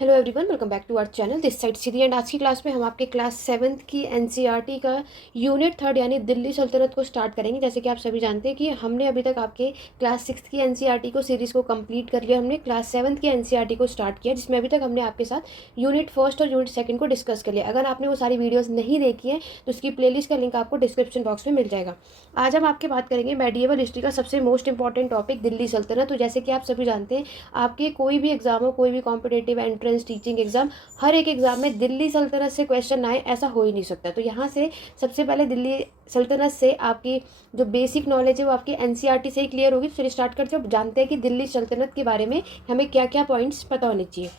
Hello everyone, welcome back to our channel this side Sidhi. एंड आज की क्लास में हम आपके क्लास 7th की एनसीईआरटी का यूनिट 3 यानी दिल्ली सल्तनत को स्टार्ट करेंगे। जैसे कि आप सभी जानते हैं कि हमने अभी तक आपके क्लास 6th की एनसीईआरटी को सीरीज़ को कंप्लीट कर लिया। हमने क्लास 7th की एनसीईआरटी को स्टार्ट किया, जिसमें अभी तक हमने आपके साथ यूनिट फर्स्ट और यूनिट सेकंड को डिस्कस कर लिया। अगर आपने वो सारी वीडियोज़ नहीं देखी है तो उसकी प्लेलिस्ट का लिंक आपको डिस्क्रिप्शन बॉक्स में मिल जाएगा। आज हम आपके बात करेंगे मेडिएवल हिस्ट्री का सबसे मोस्ट इंपॉर्टेंट टॉपिक दिल्ली सल्तनत। तो जैसे कि आप सभी जानते हैं, आपके कोई भी एग्जाम हो, कोई भी कॉम्पिटेटिव एंट्रेंस टीचिंग एग्जाम, हर एक एग्जाम में दिल्ली सल्तनत से क्वेश्चन आए ऐसा हो ही नहीं सकता। तो यहाँ से सबसे पहले दिल्ली सल्तनत से आपकी जो बेसिक नॉलेज है वो आपकी एनसीईआरटी से ही क्लियर होगी। तो चलिए स्टार्ट करते हैं। अब जानते हैं कि दिल्ली सल्तनत के बारे में हमें क्या क्या पॉइंट्स पता होने चाहिए।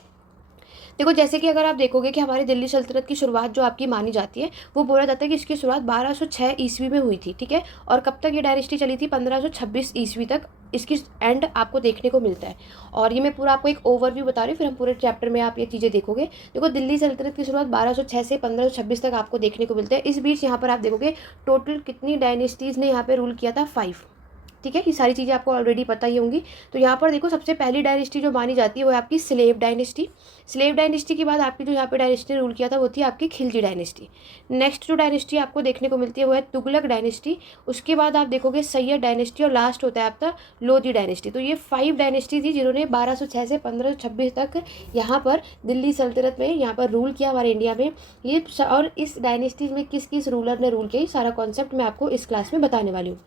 देखो, जैसे कि अगर आप देखोगे कि हमारी दिल्ली सल्तनत की शुरुआत जो आपकी मानी जाती है, वो बोला जाता है कि इसकी शुरुआत 1206 ईस्वी में हुई थी। ठीक है, और कब तक ये डायनेस्टी चली थी? 1526 ईस्वी तक इसकी एंड आपको देखने को मिलता है। और ये मैं पूरा आपको एक ओवरव्यू बता रही हूँ, फिर हम पूरे चैप्टर में आप ये चीज़ें देखोगे। देखो, दिल्ली सल्तनत की शुरुआत 1206 से 1526 तक आपको देखने को मिलता है। इस बीच यहाँ पर आप देखोगे टोटल कितनी डायनेस्टीज़ ने यहाँ पे रूल किया था? 5। ठीक है, ये सारी चीज़ें आपको ऑलरेडी पता ही होंगी। तो यहाँ पर देखो, सबसे पहली डायनेस्टी जो मानी जाती है वो है आपकी स्लेव डायनेस्टी। स्लेव डायनेस्टी के बाद आपकी जो यहाँ पे डायनेस्टी रूल किया था वो थी आपकी खिलजी डायनेस्टी। नेक्स्ट जो डायनेस्टी आपको देखने को मिलती है वो है तुगलक डायनेस्टी। उसके बाद आप देखोगे सैयद डायनेस्टी, और लास्ट होता है आपका लोधी डायनेस्टी। तो ये 5 डायनेस्टी थी जिन्होंने 1206 से 1526 तक यहाँ पर दिल्ली सल्तनत में यहाँ पर रूल किया हमारे इंडिया में। ये और इस डायनेस्टीज में किस किस रूलर ने रूल किया, सारा कॉन्सेप्ट मैं आपको इस क्लास में बताने वाली हूँ।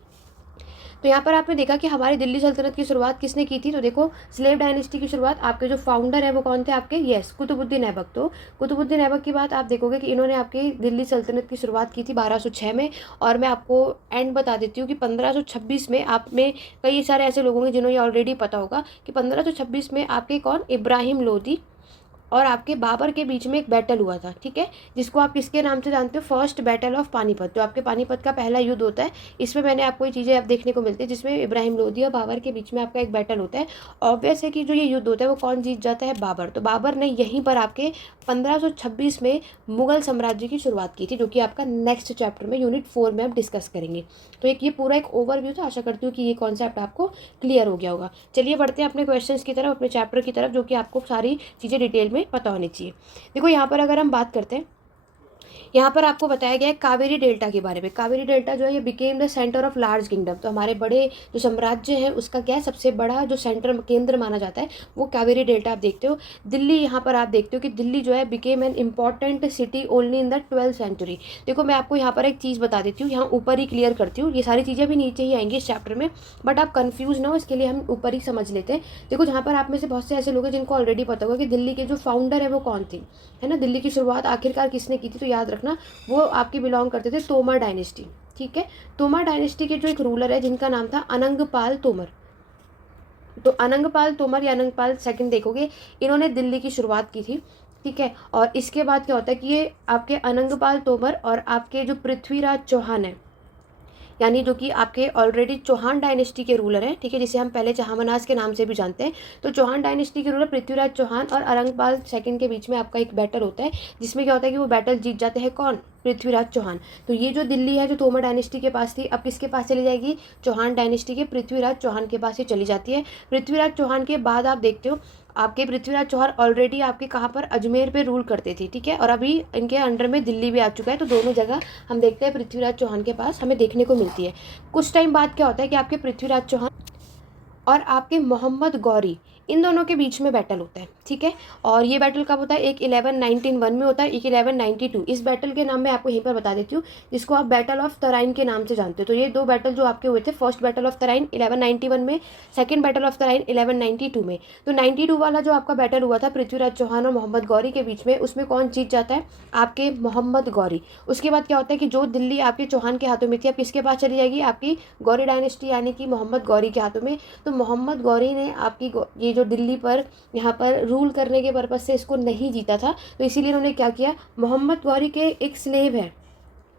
तो यहाँ पर आपने देखा कि हमारी दिल्ली सल्तनत की शुरुआत किसने की थी। तो देखो, स्लेव डायनेस्टी की शुरुआत आपके जो फाउंडर है वो कौन थे आपके? यस, कुतुबुद्दीन ऐबक। तो कुतुबुद्दीन ऐबक की बात आप देखोगे कि इन्होंने आपकी दिल्ली सल्तनत की शुरुआत की थी 1206 में। और मैं आपको एंड बता देती हूँ कि 1526 में आप में कई सारे ऐसे लोग होंगे जिन्हें ये ऑलरेडी पता होगा कि 1526 में आपके कौन? इब्राहिम लोदी और आपके बाबर के बीच में एक बैटल हुआ था। ठीक है, जिसको आप किसके नाम से जानते हो? फर्स्ट बैटल ऑफ पानीपत, जो आपके पानीपत का पहला युद्ध होता है। इसमें मैंने आपको ये चीज़ें आप देखने को मिलती है, जिसमें इब्राहिम लोदी और बाबर के बीच में आपका एक बैटल होता है। ऑब्वियस है कि जो ये युद्ध होता है वो कौन जीत जाता है? बाबर। तो बाबर ने यहीं पर आपके 1526 में मुगल साम्राज्य की शुरुआत की थी, जो कि आपका नेक्स्ट चैप्टर में यूनिट 4 में हम डिस्कस करेंगे। तो एक ये पूरा एक ओवरव्यू था। आशा करती हूँ कि ये कॉन्सेप्ट आपको क्लियर हो गया होगा। चलिए बढ़ते हैं अपने क्वेश्चंस की तरफ, अपने चैप्टर की तरफ, जो कि आपको सारी चीज़ें डिटेल में पता होनी चाहिए। देखो, यहाँ पर अगर हम बात करते हैं, यहाँ पर आपको बताया गया है कावेरी डेल्टा के बारे में। कावेरी डेल्टा जो है ये became the centre of large kingdom. तो हमारे बड़े जो साम्राज्य है उसका क्या है? सबसे बड़ा जो सेंटर केंद्र माना जाता है वो कावेरी डेल्टा आप देखते हो। दिल्ली, यहाँ पर आप देखते हो कि दिल्ली जो है became an important city only in the 12th century. देखो, मैं आपको यहाँ पर एक चीज़ बता देती हूँ, यहाँ ऊपर ही क्लियर करती हूँ। ये सारी चीज़ें भी नीचे ही आएंगी इस चैप्टर में, बट आप कन्फ्यूज ना हो इसके लिए हम ऊपर ही समझ लेते हैं। देखो, जहाँ पर आप में से बहुत से ऐसे लोग हैं जिनको ऑलरेडी पता होगा कि दिल्ली के जो फाउंडर है वो कौन थे, है ना। दिल्ली की शुरुआत आखिरकार किसने की थी? तो याद रखना, वो आपके बिलोंग करते थे तोमर डायनेस्टी। ठीक है, तोमर डायनेस्टी के जो एक रूलर है जिनका नाम था अनंगपाल तोमर। तो अनंगपाल तोमर या अनंगपाल सेकंड देखोगे, इन्होंने दिल्ली की शुरुआत की थी। ठीक है, और इसके बाद क्या होता है कि ये आपके अनंगपाल तोमर और आपके जो पृथ्वीराज चौहान है, यानी जो कि आपके ऑलरेडी चौहान डायनेस्टी के रूलर हैं। ठीक है, जिसे हम पहले चहामनास के नाम से भी जानते हैं। तो चौहान डायनेस्टी के रूलर पृथ्वीराज चौहान और औरंगपाल सेकंड के बीच में आपका एक बैटल होता है, जिसमें क्या होता है कि वो बैटल जीत जाते हैं कौन? पृथ्वीराज चौहान। तो ये जो दिल्ली है जो तोमर डायनेस्टी के पास थी, अब किसके पास चली जाएगी? चौहान डायनेस्टी के पृथ्वीराज चौहान के पास ही चली जाती है। पृथ्वीराज चौहान के बाद आप देखते हो आपके पृथ्वीराज चौहान ऑलरेडी आपके कहाँ पर? अजमेर पे रूल करते थे। ठीक है, और अभी इनके अंडर में दिल्ली भी आ चुका है। तो दोनों जगह हम देखते हैं पृथ्वीराज चौहान के पास हमें देखने को मिलती है। कुछ टाइम बाद क्या होता है कि आपके पृथ्वीराज चौहान और आपके मोहम्मद गौरी, इन दोनों के बीच में बैटल होता है। ठीक है, और ये बैटल कब होता है? एक 1191 में होता है, एक 1192। इस बैटल के नाम मैं आपको यहीं पर बता देती हूँ, जिसको आप बैटल ऑफ तराइन के नाम से जानते हो। तो ये दो बैटल जो आपके हुए थे, फर्स्ट बैटल ऑफ तराइन 1191 में, सेकंड बैटल ऑफ तराइन 1192 में। तो 92 वाला जो आपका बैटल हुआ था पृथ्वीराज चौहान और मोहम्मद गौरी के बीच में, उसमें कौन जीत जाता है? आपके मोहम्मद गौरी। उसके बाद क्या होता है कि जो दिल्ली आपके चौहान के हाथों में थी, अब किसके पास चली जाएगी? आपकी गौरी डायनेस्टी यानी कि मोहम्मद गौरी के हाथों में। तो मोहम्मद गौरी ने आपकी ये जो दिल्ली पर यहाँ पर रूल करने के पर्पज़ से इसको नहीं जीता था, तो इसीलिए उन्होंने क्या किया? मोहम्मद गौरी के एक स्लेव है,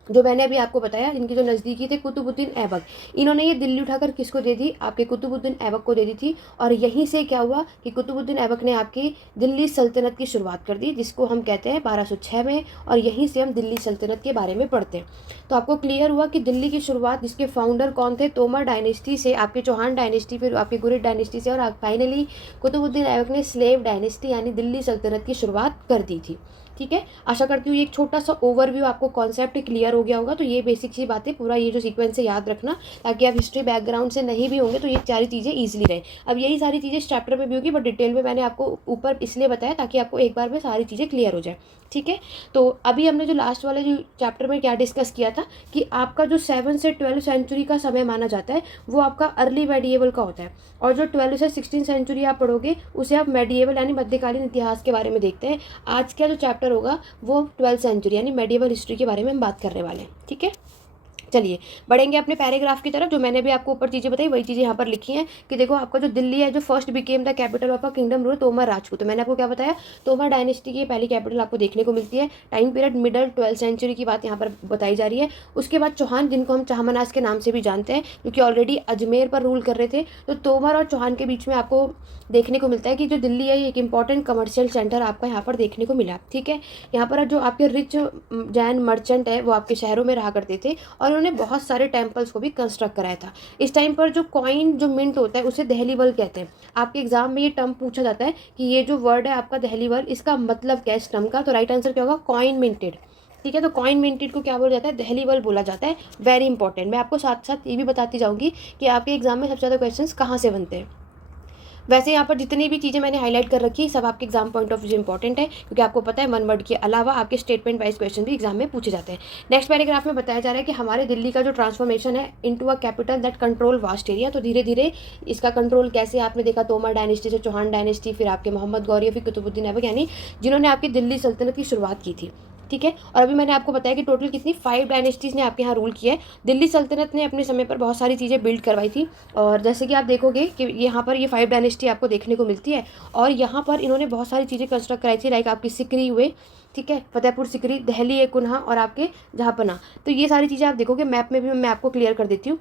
जो मैंने अभी आपको बताया, इनके जो नज़दीकी थे कुतुबुद्दीन ऐबक, इन्होंने ये दिल्ली उठाकर किसको दे दी, आपके कुतुबुद्दीन ऐबक को दे दी थी। और यहीं से क्या हुआ कि कुतुबुद्दीन ऐबक ने आपकी दिल्ली सल्तनत की शुरुआत कर दी, जिसको हम कहते हैं 1206 में, और यहीं से हम दिल्ली सल्तनत के बारे में पढ़ते हैं। तो आपको क्लियर हुआ कि दिल्ली की शुरुआत, जिसके फाउंडर कौन थे, तोमर डायनेस्टी से, आपके चौहान डायनेस्टी, फिर आपकी गुरिद डायनेस्टी से, और फाइनली कुतुबुद्दीन ऐबक ने स्लेव डायनेस्टी यानी दिल्ली सल्तनत की शुरुआत कर दी थी। ठीक है, आशा करती हूँ एक छोटा सा ओवरव्यू आपको कॉन्सेप्ट क्लियर हो गया होगा। तो ये बेसिक सी बातें, पूरा ये जो सीक्वेंस है याद रखना, ताकि आप हिस्ट्री बैकग्राउंड से नहीं भी होंगे तो ये सारी चीज़ें ईजिली रहें। अब यही सारी चीज़ें इस चैप्टर में भी होगी, बट डिटेल में मैंने आपको ऊपर इसलिए बताया ताकि आपको एक बार में सारी चीज़ें क्लियर हो जाए। ठीक है, तो अभी हमने जो लास्ट वाले जो चैप्टर में क्या डिस्कस किया था कि आपका जो 7 से 12 सेंचुरी का समय माना जाता है वो आपका अर्ली मेडिएवल का होता है, और जो 12 से 16 सेंचुरी आप पढ़ोगे उसे आप मेडिएवल यानी मध्यकालीन इतिहास के बारे में देखते हैं। आज का जो चैप्टर होगा वो 12 सेंचुरी यानी मेडिएवल हिस्ट्री के बारे में हम बात करने वाले हैं। ठीक है, चलिए बढ़ेंगे अपने पैराग्राफ की तरफ। जो मैंने भी आपको ऊपर चीज़ें बताई वही चीज़ें यहाँ पर लिखी हैं कि देखो, आपका जो दिल्ली है, जो first became the capital of a kingdom rule Tomar Rajput. तो मैंने आपको क्या बताया, तोमर डायनेस्टी की पहली कैपिटल आपको देखने को मिलती है। टाइम पीरियड मिडल 12 सेंचुरी की बात यहाँ पर बताई जा रही है। उसके बाद चौहान, जिनको हम चाहमनास के नाम से भी जानते हैं, क्योंकि ऑलरेडी अजमेर पर रूल कर रहे थे। तो तोमर और चौहान के बीच में आपको देखने को मिलता है कि जो दिल्ली है ये एक इंपॉर्टेंट कमर्शियल सेंटर आपका यहाँ पर देखने को मिला। ठीक है, यहाँ पर जो आपके रिच जैन मर्चेंट है वो आपके शहरों में रहा करते थे, और उन्होंने बहुत सारे टेम्पल्स को भी कंस्ट्रक्ट कराया था। इस टाइम पर जो कॉइन जो मिंट होता है उसे दहलीवल कहते हैं। आपके एग्जाम में ये टर्म पूछा जाता है कि ये जो वर्ड है आपका दहलीवल, इसका मतलब क्या है इस टर्म का। तो राइट आंसर क्या होगा, कॉइन मिंटेड। ठीक है, तो कॉइन मिंटेड को क्या बोला जाता है, दहलीवल बोला जाता है। Very important. मैं आपको साथ साथ ये भी बताती जाऊँगी कि आपके एग्जाम में सबसे ज़्यादा क्वेश्चन कहाँ से बनते हैं। वैसे यहाँ पर जितनी भी चीज़ें मैंने हाईलाइट कर रखी है सब आपके एग्जाम पॉइंट ऑफ व्यू से इंपॉर्टेंट है, क्योंकि आपको पता है वन वर्ड के अलावा आपके स्टेटमेंट वाइज क्वेश्चन भी एग्जाम में पूछे जाते हैं। नेक्स्ट पैराग्राफ में बताया जा रहा है कि हमारे दिल्ली का जो ट्रांसफॉर्मेशन है into a capital that control vast area. तो धीरे धीरे इसका कंट्रोल कैसे, आपने देखा तोमर डायनेस्टी से चौहान डायनेस्टी, फिर आपके मोहम्मद गौरी, फिर कुतुबुद्दीन ऐबक, यानी जिन्होंने आपकी दिल्ली सल्तनत की शुरुआत की थी। ठीक है, और अभी मैंने आपको बताया कि टोटल कितनी 5 डायनेस्टीज़ ने आपके यहाँ रूल किया है। दिल्ली सल्तनत ने अपने समय पर बहुत सारी चीज़ें बिल्ड करवाई थी, और जैसे कि आप देखोगे कि यहाँ पर ये 5 डायनेस्टी आपको देखने को मिलती है, और यहाँ पर इन्होंने बहुत सारी चीज़ें कंस्ट्रक्ट कराई थी, लाइक आपकी सिकरी हुए, ठीक है, फतेहपुर सिकरी, दहली ए कुन्हा, और आपके जहाँपना। तो ये सारी चीज़ें आप देखोगे मैप में भी, मैं आपको क्लियर कर देती हूँ।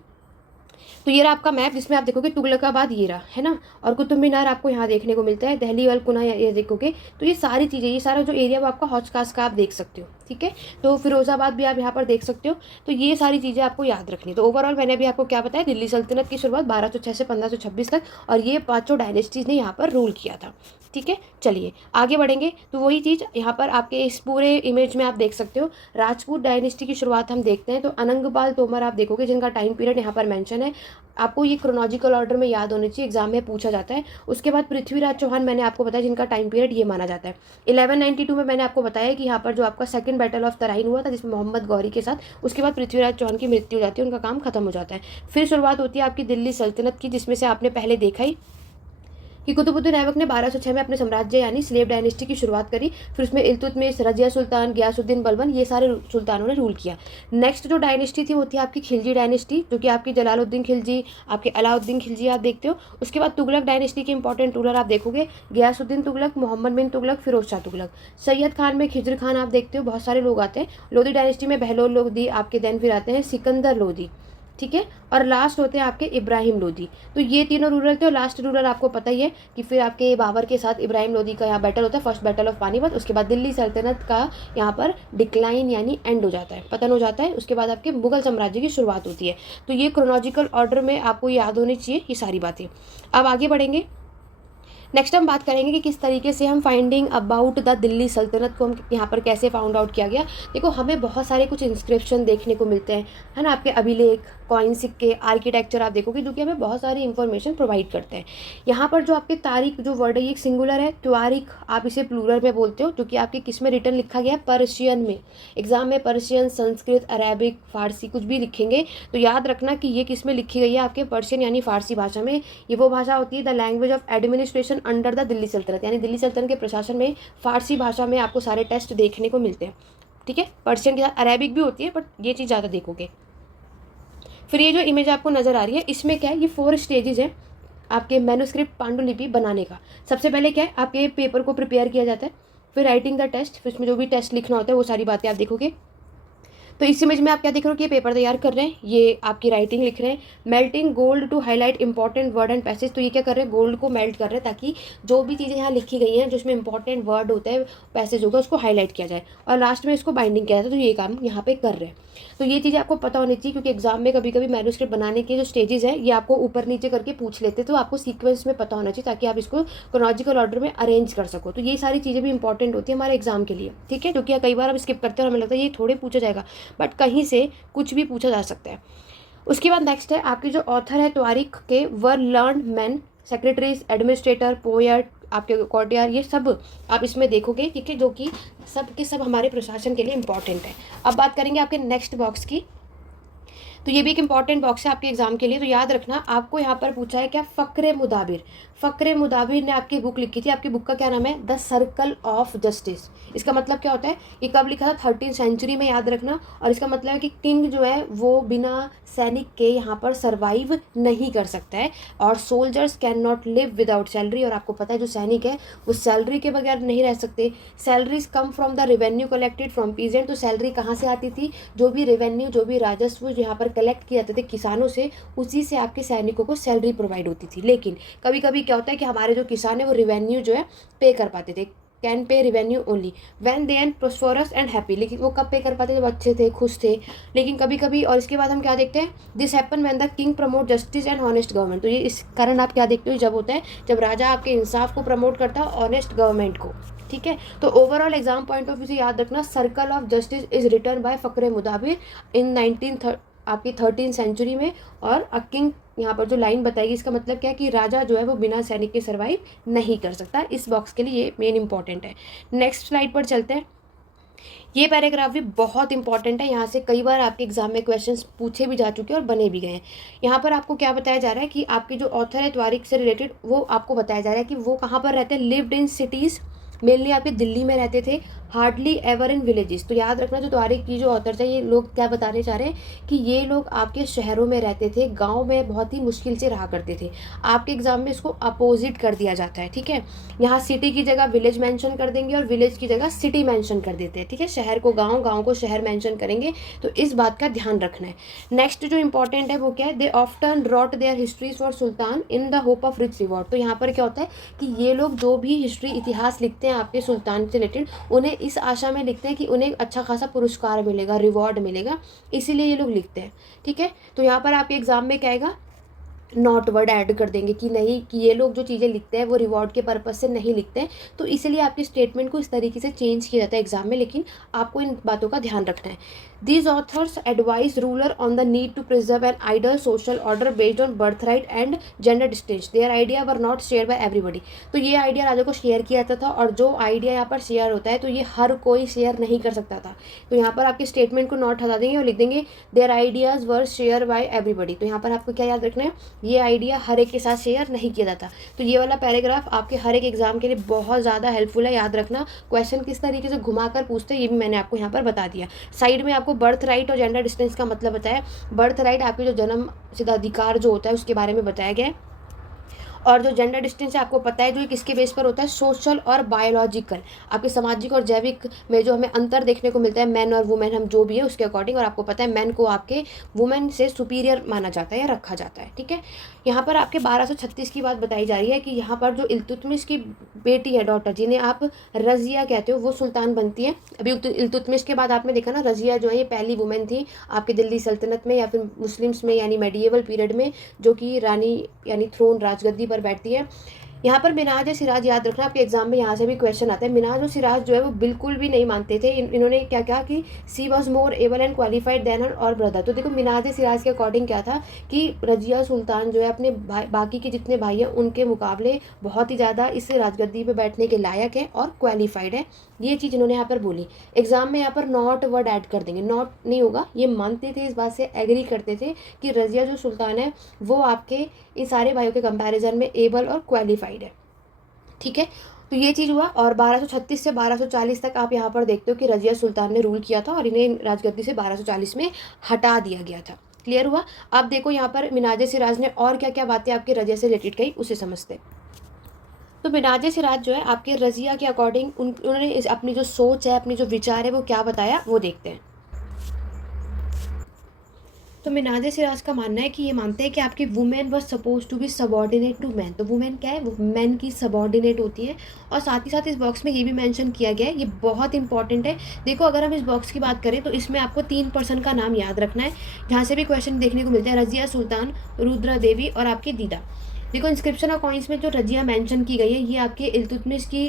तो ये रहा आपका मैप, जिसमें आप देखोगे तुगलकाबाद ये रहा है ना, और कुतुब मीनार आपको यहाँ देखने को मिलता है, दहली वाल कुना ये देखोगे। तो ये सारी चीज़ें, ये सारा जो एरिया वो आपका हौज खास का आप देख सकते हो। ठीक है, तो फिरोजाबाद भी आप यहाँ पर देख सकते हो। तो ये सारी चीज़ें आपको याद रखनी। तो ओवरऑल मैंने भी आपको क्या बताया, दिल्ली सल्तनत की शुरुआत 1206 से 1526 तक, और ये 5 डायनेस्टीज़ ने यहाँ पर रूल किया था। ठीक है, चलिए आगे बढ़ेंगे। तो वही चीज़ यहाँ पर आपके इस पूरे इमेज में आप देख सकते हो। राजपूत डायनेस्टी की शुरुआत हम देखते हैं, तो अनंगपाल तोमर आप देखोगे, जिनका टाइम पीरियड यहाँ पर मेंशन है। आपको ये क्रोनॉजिकल ऑर्डर में याद होनी चाहिए, एग्जाम में पूछा जाता है। उसके बाद पृथ्वीराज चौहान मैंने आपको बताया, जिनका टाइम पीरियड ये माना जाता है। 1192 में मैंने आपको बताया कि यहाँ पर जो आपका सेकंड बैटल ऑफ तराइन हुआ था, जिसमें मोहम्मद गौरी के साथ, उसके बाद पृथ्वीराज चौहान की मृत्यु हो जाती है, उनका काम खत्म हो जाता है। फिर शुरुआत होती है आपकी दिल्ली सल्तनत की, जिसमें से आपने पहले देखा ही कि कुतुबुद्दीन ऐबक ने 1206 में अपने साम्राज्य यानी स्लेव डायनेस्टी की शुरुआत करी। फिर उसमें इल्तुतमिश, रजिया सुल्तान, गयासुद्दीन बलबन, ये सारे सुल्तानों ने रूल किया। नेक्स्ट जो डायनेस्टी थी वो थी आपकी खिलजी डायनेस्टी, जो कि आपकी जलालुद्दीन खिलजी, आपके अलाउद्दीन खिलजी आप देखते हो। उसके बाद तुगलक डायनेस्टी के इंपॉर्टेंट रूलर आप देखोगे, गयासुद्दीन तुगलक, मोहम्मद बिन तुगलक, फिरोज शाह तुगलक। सैयद खान में खिजर खान आप देखते हो, बहुत सारे लोग आते हैं। लोधी डायनेस्टी में बहलोल लोधी आपके, देन फिर आते हैं सिकंदर लोधी। ठीक है, और लास्ट होते हैं आपके इब्राहिम लोधी। तो ये तीनों रूलर थे, और लास्ट रूलर आपको पता ही है कि फिर आपके बाबर के साथ इब्राहिम लोधी का यहाँ बैटल होता है, फर्स्ट बैटल ऑफ पानीपत। उसके बाद दिल्ली सल्तनत का यहाँ पर डिक्लाइन यानी एंड हो जाता है, पतन हो जाता है। उसके बाद आपके मुगल साम्राज्य की शुरुआत होती है। तो ये क्रोनॉजिकल ऑर्डर में आपको याद होनी चाहिए ये सारी बातें। अब आगे बढ़ेंगे। नेक्स्ट हम बात करेंगे कि किस तरीके से हम फाइंडिंग अबाउट द दिल्ली सल्तनत को हम यहाँ पर कैसे फाउंड आउट किया गया। देखो, हमें बहुत सारे कुछ इंस्क्रिप्शन देखने को मिलते हैं, है ना, आपके अभिलेख, कॉइन, सिक्के, आर्किटेक्चर आप देखोगे, जो कि हमें बहुत सारी इंफॉर्मेशन प्रोवाइड करते हैं। यहाँ पर जो आपके तारीख जो वर्ड है ये एक सिंगुलर है, त्वारिख आप इसे प्लूरल में बोलते हो, जो कि आपके किस में रिटर्न लिखा गया है, पर्शियन में। एग्जाम में पर्शियन, संस्कृत, अरेबिक, फारसी कुछ भी लिखेंगे तो याद रखना कि ये किस में लिखी गई है, आपके पर्शियन यानी फारसी भाषा में। ये वो भाषा होती है the language of administration under the Delhi सल्तनत, यानी दिल्ली सल्तनत के प्रशासन में फारसी भाषा में आपको सारे टेस्ट देखने को मिलते हैं। ठीक है, पर्शियन के साथ अरेबिक भी होती है, बट ये चीज़ ज़्यादा देखोगे। फिर ये जो इमेज आपको नज़र आ रही है, इसमें क्या है, ये 4 स्टेजेस हैं आपके मैन्युस्क्रिप्ट पांडुलिपि बनाने का। सबसे पहले क्या है, आपके पेपर को प्रिपेयर किया जाता है, फिर राइटिंग द टेस्ट, फिर उसमें जो भी टेस्ट लिखना होता है वो सारी बातें आप देखोगे। तो इस इमेज में आप क्या देख रहे हो कि ये पेपर तैयार कर रहे हैं, ये आपकी राइटिंग लिख रहे हैं। Melting gold to highlight important word and passage, तो ये क्या कर रहे हैं, गोल्ड को मेल्ट कर रहे हैं ताकि जो भी चीज़ें यहाँ लिखी गई हैं, जो इसमें इंपॉर्टेंट वर्ड होता है, पैसेज होगा, उसको हाईलाइट किया जाए और लास्ट में इसको बाइंडिंग किया जाए। तो ये काम यहाँ पे कर रहे हैं। तो ये चीज़ें आपको पता होनी चाहिए, क्योंकि एग्जाम में कभी कभी मैन्युस्क्रिप्ट बनाने के जो स्टेजेस हैं ये आपको ऊपर नीचे करके पूछ लेते हैं, तो आपको सीक्वेंस में पता होना चाहिए ताकि आप इसको क्रोनोलॉजिकल ऑर्डर में अरेंज कर सको। तो ये सारी चीज़ें भी इंपॉर्टेंट होती है हमारे एग्जाम के लिए, ठीक है, क्योंकि कई बार हम स्किप करते हैं और हमें लगता है ये थोड़े पूछा जाएगा, बट कहीं से कुछ भी पूछा जा सकता है। उसके बाद नेक्स्ट है आपके जो ऑथर है त्वारिख के, were learned men, secretaries, administrator, poet, आपके कोर्टियर, ये सब आप इसमें देखोगे, ठीक है, जो कि सब के सब हमारे प्रशासन के लिए इंपॉर्टेंट है। अब बात करेंगे आपके नेक्स्ट बॉक्स की, तो ये भी एक इंपॉर्टेंट बॉक्स है आपके एग्जाम के लिए। तो याद रखना, आपको यहाँ पर पूछा है क्या, फ़क्रे मुदाबिर। फ़क्रे मुदाबिर ने आपकी बुक लिखी थी, आपकी बुक का क्या नाम है, द सर्कल ऑफ जस्टिस। इसका मतलब क्या होता है, ये कब लिखा था, 13th सेंचुरी में, याद रखना। और इसका मतलब है कि किंग जो है वो बिना सैनिक के यहाँ पर सर्वाइव नहीं कर सकता है, और soldiers can not live without salary. और आपको पता है जो सैनिक है वो सैलरी के बगैर नहीं रह सकते। Salaries come from the revenue collected from peasant, तो सैलरी कहाँ से आती थी, जो भी रेवेन्यू, जो भी राजस्व जो यहाँ पर कलेक्ट किए जाते थे किसानों से, उसी से आपके सैनिकों को सैलरी प्रोवाइड होती थी। लेकिन कभी कभी क्या होता है कि हमारे जो किसान है वो रेवेन्यू जो है पे कर पाते थे, can pay revenue only when they and prosperous and happy, लेकिन वो कब पे कर पाते जब अच्छे थे, खुश थे। लेकिन कभी कभी, और इसके बाद हम क्या देखते हैं, this happen when the king promote justice and honest government. तो ये इस कारण आप क्या देखते हो, जब होता है जब राजा आपके इंसाफ को प्रमोट करता है, ऑनेस्ट गवर्नमेंट को, ठीक है। तो overall exam point of view से याद रखना, circle of justice is written by Fakhre Mudabbir in 13th century में। और अ किंग, यहाँ पर जो लाइन बताएगी इसका मतलब क्या है कि राजा जो है वो बिना सैनिक के सर्वाइव नहीं कर सकता। इस बॉक्स के लिए ये मेन इंपॉर्टेंट है। नेक्स्ट स्लाइड पर चलते हैं। ये पैराग्राफ भी बहुत इंपॉर्टेंट है, यहाँ से कई बार आपके एग्जाम में क्वेश्चंस पूछे भी जा चुके हैं और बने भी गए हैं। यहाँ पर आपको क्या बताया जा रहा है कि आपके जो ऑथर है त्वारिख से रिलेटेड, वो आपको बताया जा रहा है कि वो कहाँ पर रहते हैं, लिव्ड इन सिटीज़, मेनली आपके दिल्ली में रहते थे, हार्डली एवर इन विलेजेस। तो याद रखना, जो त्वारिख की जो ऑथर थे, ये लोग क्या बताने चाह रहे हैं कि ये लोग आपके शहरों में रहते थे, गांव में बहुत ही मुश्किल से रहा करते थे। आपके एग्जाम में इसको अपोजिट कर दिया जाता है, ठीक है। यहाँ सिटी की जगह विलेज मेंशन कर देंगे और विलेज की जगह सिटी मेंशन कर देते हैं, ठीक है। शहर को गाँव, गाँव को शहर मेंशन करेंगे, तो इस बात का ध्यान रखना है। नेक्स्ट जो इंपॉर्टेंट है वो क्या है, they often wrote their histories for sultan in the hope of rich reward. तो यहाँ पर क्या होता है कि ये लोग जो भी हिस्ट्री, इतिहास लिखते हैं आपके सुल्तान से रिलेटेड, उन्हें इस आशा में लिखते हैं कि उन्हें अच्छा खासा पुरस्कार मिलेगा, रिवॉर्ड मिलेगा, इसीलिए ये लोग लिखते हैं, ठीक है। तो यहाँ पर आपके एग्जाम में क्या आएगा, नॉट वर्ड ऐड कर देंगे कि नहीं, कि ये लोग जो चीज़ें लिखते हैं वो रिवॉर्ड के पर्पज से नहीं लिखते हैं। तो इसलिए आपकी स्टेटमेंट को इस तरीके से चेंज किया जाता है एग्जाम में, लेकिन आपको इन बातों का ध्यान रखना है। These authors advise ruler on the need to preserve an ideal social order based on birth right and gender distinction, their idea were not share by everybody. तो ये आइडिया राजा को शेयर किया जाता था, और जो आइडिया यहाँ पर शेयर होता है तो ये हर कोई शेयर नहीं कर सकता था। तो यहाँ पर आपकी स्टेटमेंट को नॉट हटा देंगे और लिख देंगे their ideas were share by everybody. तो यहाँ पर आपको क्या याद रखना है, ये आइडिया हर एक के साथ शेयर नहीं किया जाता। तो ये वाला पैराग्राफ आपके हर एक एग्जाम के लिए बहुत ज़्यादा हेल्पफुल है, याद रखना। क्वेश्चन किस तरीके से घुमाकर पूछते हैं ये भी मैंने आपको यहाँ पर बता दिया। साइड में आपको बर्थ राइट और जेंडर डिस्टेंस का मतलब बताया। बर्थ राइट आपके जो जन्म सिद्ध अधिकार जो होता है उसके बारे में बताया गया है, और जो जेंडर डिस्टेंस है आपको पता है जो किसके बेस पर होता है, सोशल और बायोलॉजिकल, आपके सामाजिक और जैविक में जो हमें अंतर देखने को मिलता है, मैन और वुमेन हम जो भी है उसके अकॉर्डिंग। और आपको पता है मैन को आपके वुमेन से सुपीरियर माना जाता है या रखा जाता है, ठीक है। यहाँ पर आपके 1236 की बात बताई जा रही है कि यहाँ पर जो इल्तुतमिश की बेटी है, डॉटर, जिन्हें आप रज़िया कहते हो, वो सुल्तान बनती है। अभी इल्तुतमिश के बाद आपने देखा ना, रज़िया जो है ये पहली वुमेन थी आपकी दिल्ली सल्तनत में या फिर मुस्लिम्स में, यानी मेडिएवल पीरियड में, जो कि रानी यानी थ्रोन, राजगद्दी पर बैठती है। यहाँ पर मिनाज सिराज याद रखना, आपके एग्जाम में यहाँ से भी क्वेश्चन आता है। मिनाज और सिराज जो है वो बिल्कुल भी नहीं मानते थे। इन्होंने क्या कहा कि she was more able and qualified than her और ब्रदर। तो देखो मिनाज सिराज के अकॉर्डिंग क्या था कि रजिया सुल्तान जो है अपने बाकी के जितने भाई हैं उनके मुकाबले बहुत ही ज़्यादा इस राजगद्दी पर बैठने के लायक है और क्वालिफाइड है। ये चीज़ इन्होंने यहाँ पर बोली। एग्जाम में यहाँ पर नॉट वर्ड ऐड कर देंगे, नॉट नहीं होगा, ये मानते थे, इस बात से एग्री करते थे कि रजिया जो सुल्तान है वो आपके इन सारे भाइयों के कंपैरिजन में एबल और क्वालिफाइड है, ठीक है। तो ये चीज़ हुआ। और 1236 से 1240 तक आप यहाँ पर देखते हो कि रजिया सुल्तान ने रूल किया था और इन्हें राजगद्दी से 1240 में हटा दिया गया था। क्लियर हुआ। अब देखो यहाँ पर मिनाज सिराज ने और क्या क्या बातें आपके रजिया से रिलेटेड कही, उसे समझते। तो मिनाज सिराज जो है आपके रजिया के अकॉर्डिंग उन्होंने अपनी जो सोच है, अपनी जो विचार है, वो क्या बताया, वो देखते हैं। तो मिनाज सिराज का मानना है कि ये मानते हैं कि आपकी women was suppose to be subordinate to man. तो वुमेन क्या है, वो मैन की सबॉर्डिनेट होती है। और साथ ही साथ इस बॉक्स में ये भी मेंशन किया गया है, ये बहुत इंपॉर्टेंट है। देखो अगर हम इस बॉक्स की बात करें तो इसमें आपको 3 पर्सन का नाम याद रखना है, जहाँ से भी क्वेश्चन देखने को मिलते हैं, रजिया सुल्तान, रुद्रा देवी और आपकी दीदा। देखो इंस्क्रिप्शन ऑफ कॉइन्स में जो रजिया मेंशन की गई है, ये आपके इल्तुतमिश की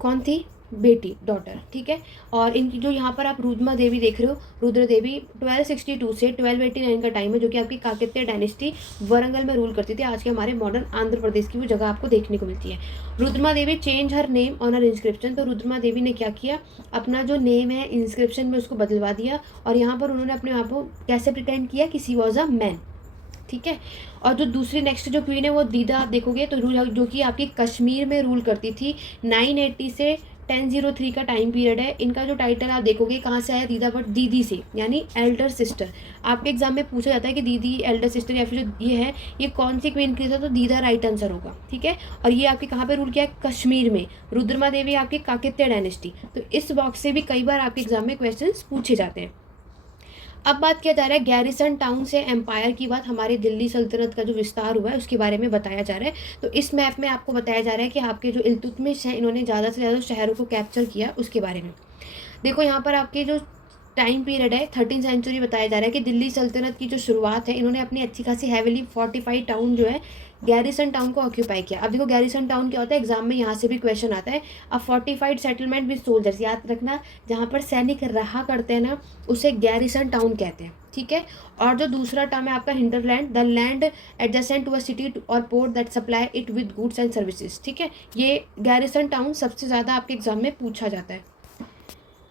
कौन थी, बेटी, डॉटर, ठीक है। और इनकी जो यहाँ पर आप रुद्रमा देवी देख रहे हो, रुद्र देवी 1262 से 1289 का टाइम है, जो कि आपकी काकतीय डायनेस्टी वरंगल में रूल करती थी। आज के हमारे मॉडर्न आंध्र प्रदेश की वो जगह आपको देखने को मिलती है। Rudrama Devi change her name on her inscription. तो रुद्रमा देवी ने क्या किया, अपना जो नेम है इंस्क्रिप्शन में उसको बदलवा दिया, और यहाँ पर उन्होंने अपने आप को कैसे प्रिटेंड किया कि सी वॉज अ मैन, ठीक है। और जो दूसरी नेक्स्ट जो क्वीन है वो दीदा आप देखोगे तो जो कि आपकी कश्मीर में रूल करती थी 980 से 1003 का टाइम पीरियड है। इनका जो टाइटल आप देखोगे कहाँ से आया, दीदा, बट दीदी से, यानी एल्डर सिस्टर। आपके एग्जाम में पूछा जाता है कि दीदी, एल्डर सिस्टर, या फिर जो ये है ये कौन सी क्वीन की था, तो दीदा राइट आंसर होगा, ठीक है। और ये आपके कहाँ पे रूल किया है, कश्मीर में। रुद्रमा देवी आपकी काकतीय डायनेस्टी। तो इस बॉक्स से भी कई बार आपके एग्जाम में क्वेश्चन पूछे जाते हैं। अब बात किया जा रहा है गैरिसन टाउन से एम्पायर की बात, हमारी दिल्ली सल्तनत का जो विस्तार हुआ है उसके बारे में बताया जा रहा है। तो इस मैप में आपको बताया जा रहा है कि आपके जो इल्तुतमिश हैं इन्होंने ज़्यादा से ज़्यादा शहरों को कैप्चर किया उसके बारे में। देखो यहाँ पर आपके जो टाइम पीरियड है 13 सेंचुरी बताया जा रहा है कि दिल्ली सल्तनत की जो शुरुआत है, इन्होंने अपनी अच्छी खासी हैविली फोर्टिफाइड टाउन जो है गैरिसन टाउन को ऑक्यूपाई किया। अब देखो गैरिसन टाउन क्या होता है, एग्जाम में यहाँ से भी क्वेश्चन आता है। अब फोर्टिफाइड सेटलमेंट विद सोल्जर्स, याद रखना जहाँ पर सैनिक रहा करते हैं ना, उसे गैरिसन टाउन कहते हैं, ठीक है। और जो दूसरा टर्म है आपका hinterland, the land adjacent to a city और port that supply it with goods and services, ठीक है। ये गैरिसन टाउन सबसे ज़्यादा आपके एग्जाम में पूछा जाता है।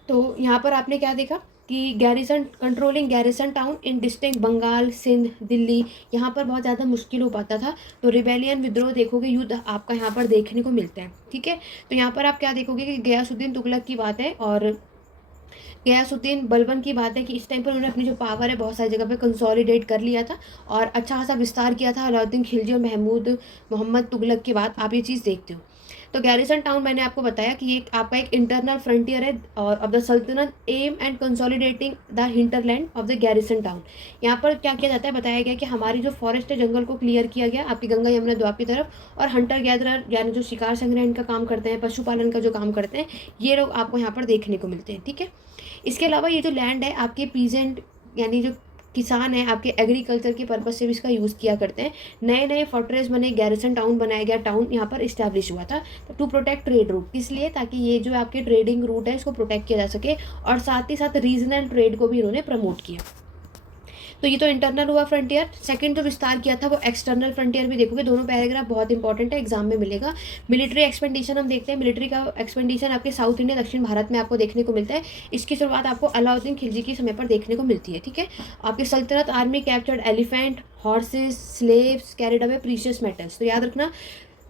तो यहाँ पर आपने क्या देखा कि garrison, controlling garrison town in district Bengal, Sindh, Delhi, यहाँ पर बहुत ज़्यादा मुश्किल हो पाता था। तो रिबेलियन, विद्रोह देखोगे, युद्ध आपका यहाँ पर देखने को मिलता है, ठीक है। तो यहाँ पर आप क्या देखोगे कि गयासुद्दीन तुगलक की बात है और गयासुद्दीन बलबन की बात है कि इस टाइम पर उन्होंने अपनी जो पावर है बहुत सारी जगह पे कंसोलिडेट कर लिया था और अच्छा खासा विस्तार किया था। अलाउद्दीन खिलजी और महमूद मोहम्मद तुगलक के बाद आप ये चीज़ देखते हो। तो गैरिसन टाउन मैंने आपको बताया कि ये आपका एक इंटरनल फ्रंटियर है और of the sultanate aim and consolidating the hinterland of the garrison town. यहाँ पर क्या किया जाता है, बताया गया कि हमारी जो फॉरेस्ट है, जंगल को क्लियर किया गया आपकी गंगा यमुना द्वार की तरफ, और हंटर गैदरर यानी जो शिकार संग्रहण का काम करते हैं, पशुपालन का जो काम करते हैं, ये लोग आपको यहाँ पर देखने को मिलते हैं, ठीक है। इसके अलावा ये जो लैंड है आपके पीजेंट यानी जो किसान है आपके एग्रीकल्चर के पर्पज़ से भी इसका यूज़ किया करते हैं। नए नए फोर्ट्रेस बने, गैरिसन टाउन बनाया गया, टाउन यहाँ पर इस्टेब्लिश हुआ था टू प्रोटेक्ट ट्रेड रूट, इसलिए ताकि ये जो आपके ट्रेडिंग रूट है इसको प्रोटेक्ट किया जा सके, और साथ ही साथ रीजनल ट्रेड को भी इन्होंने प्रमोट किया। तो ये तो इंटरनल हुआ फ्रंटियर। सेकंड जो विस्तार किया था वो एक्सटर्नल फ्रंटियर भी देखोगे, दोनों पैराग्राफ बहुत इंपॉर्टेंट है, एग्जाम में मिलेगा। मिलिट्री एक्सपेंडिशन हम देखते हैं, मिलिट्री का एक्सपेंडिशन आपके साउथ इंडिया, दक्षिण भारत में आपको देखने को मिलता है। इसकी शुरुआत आपको अलाउद्दीन खिलजी के समय पर देखने को मिलती है, ठीक है। आपकी सल्तनत army captured elephant, horses, slaves, carried away precious metals. तो याद रखना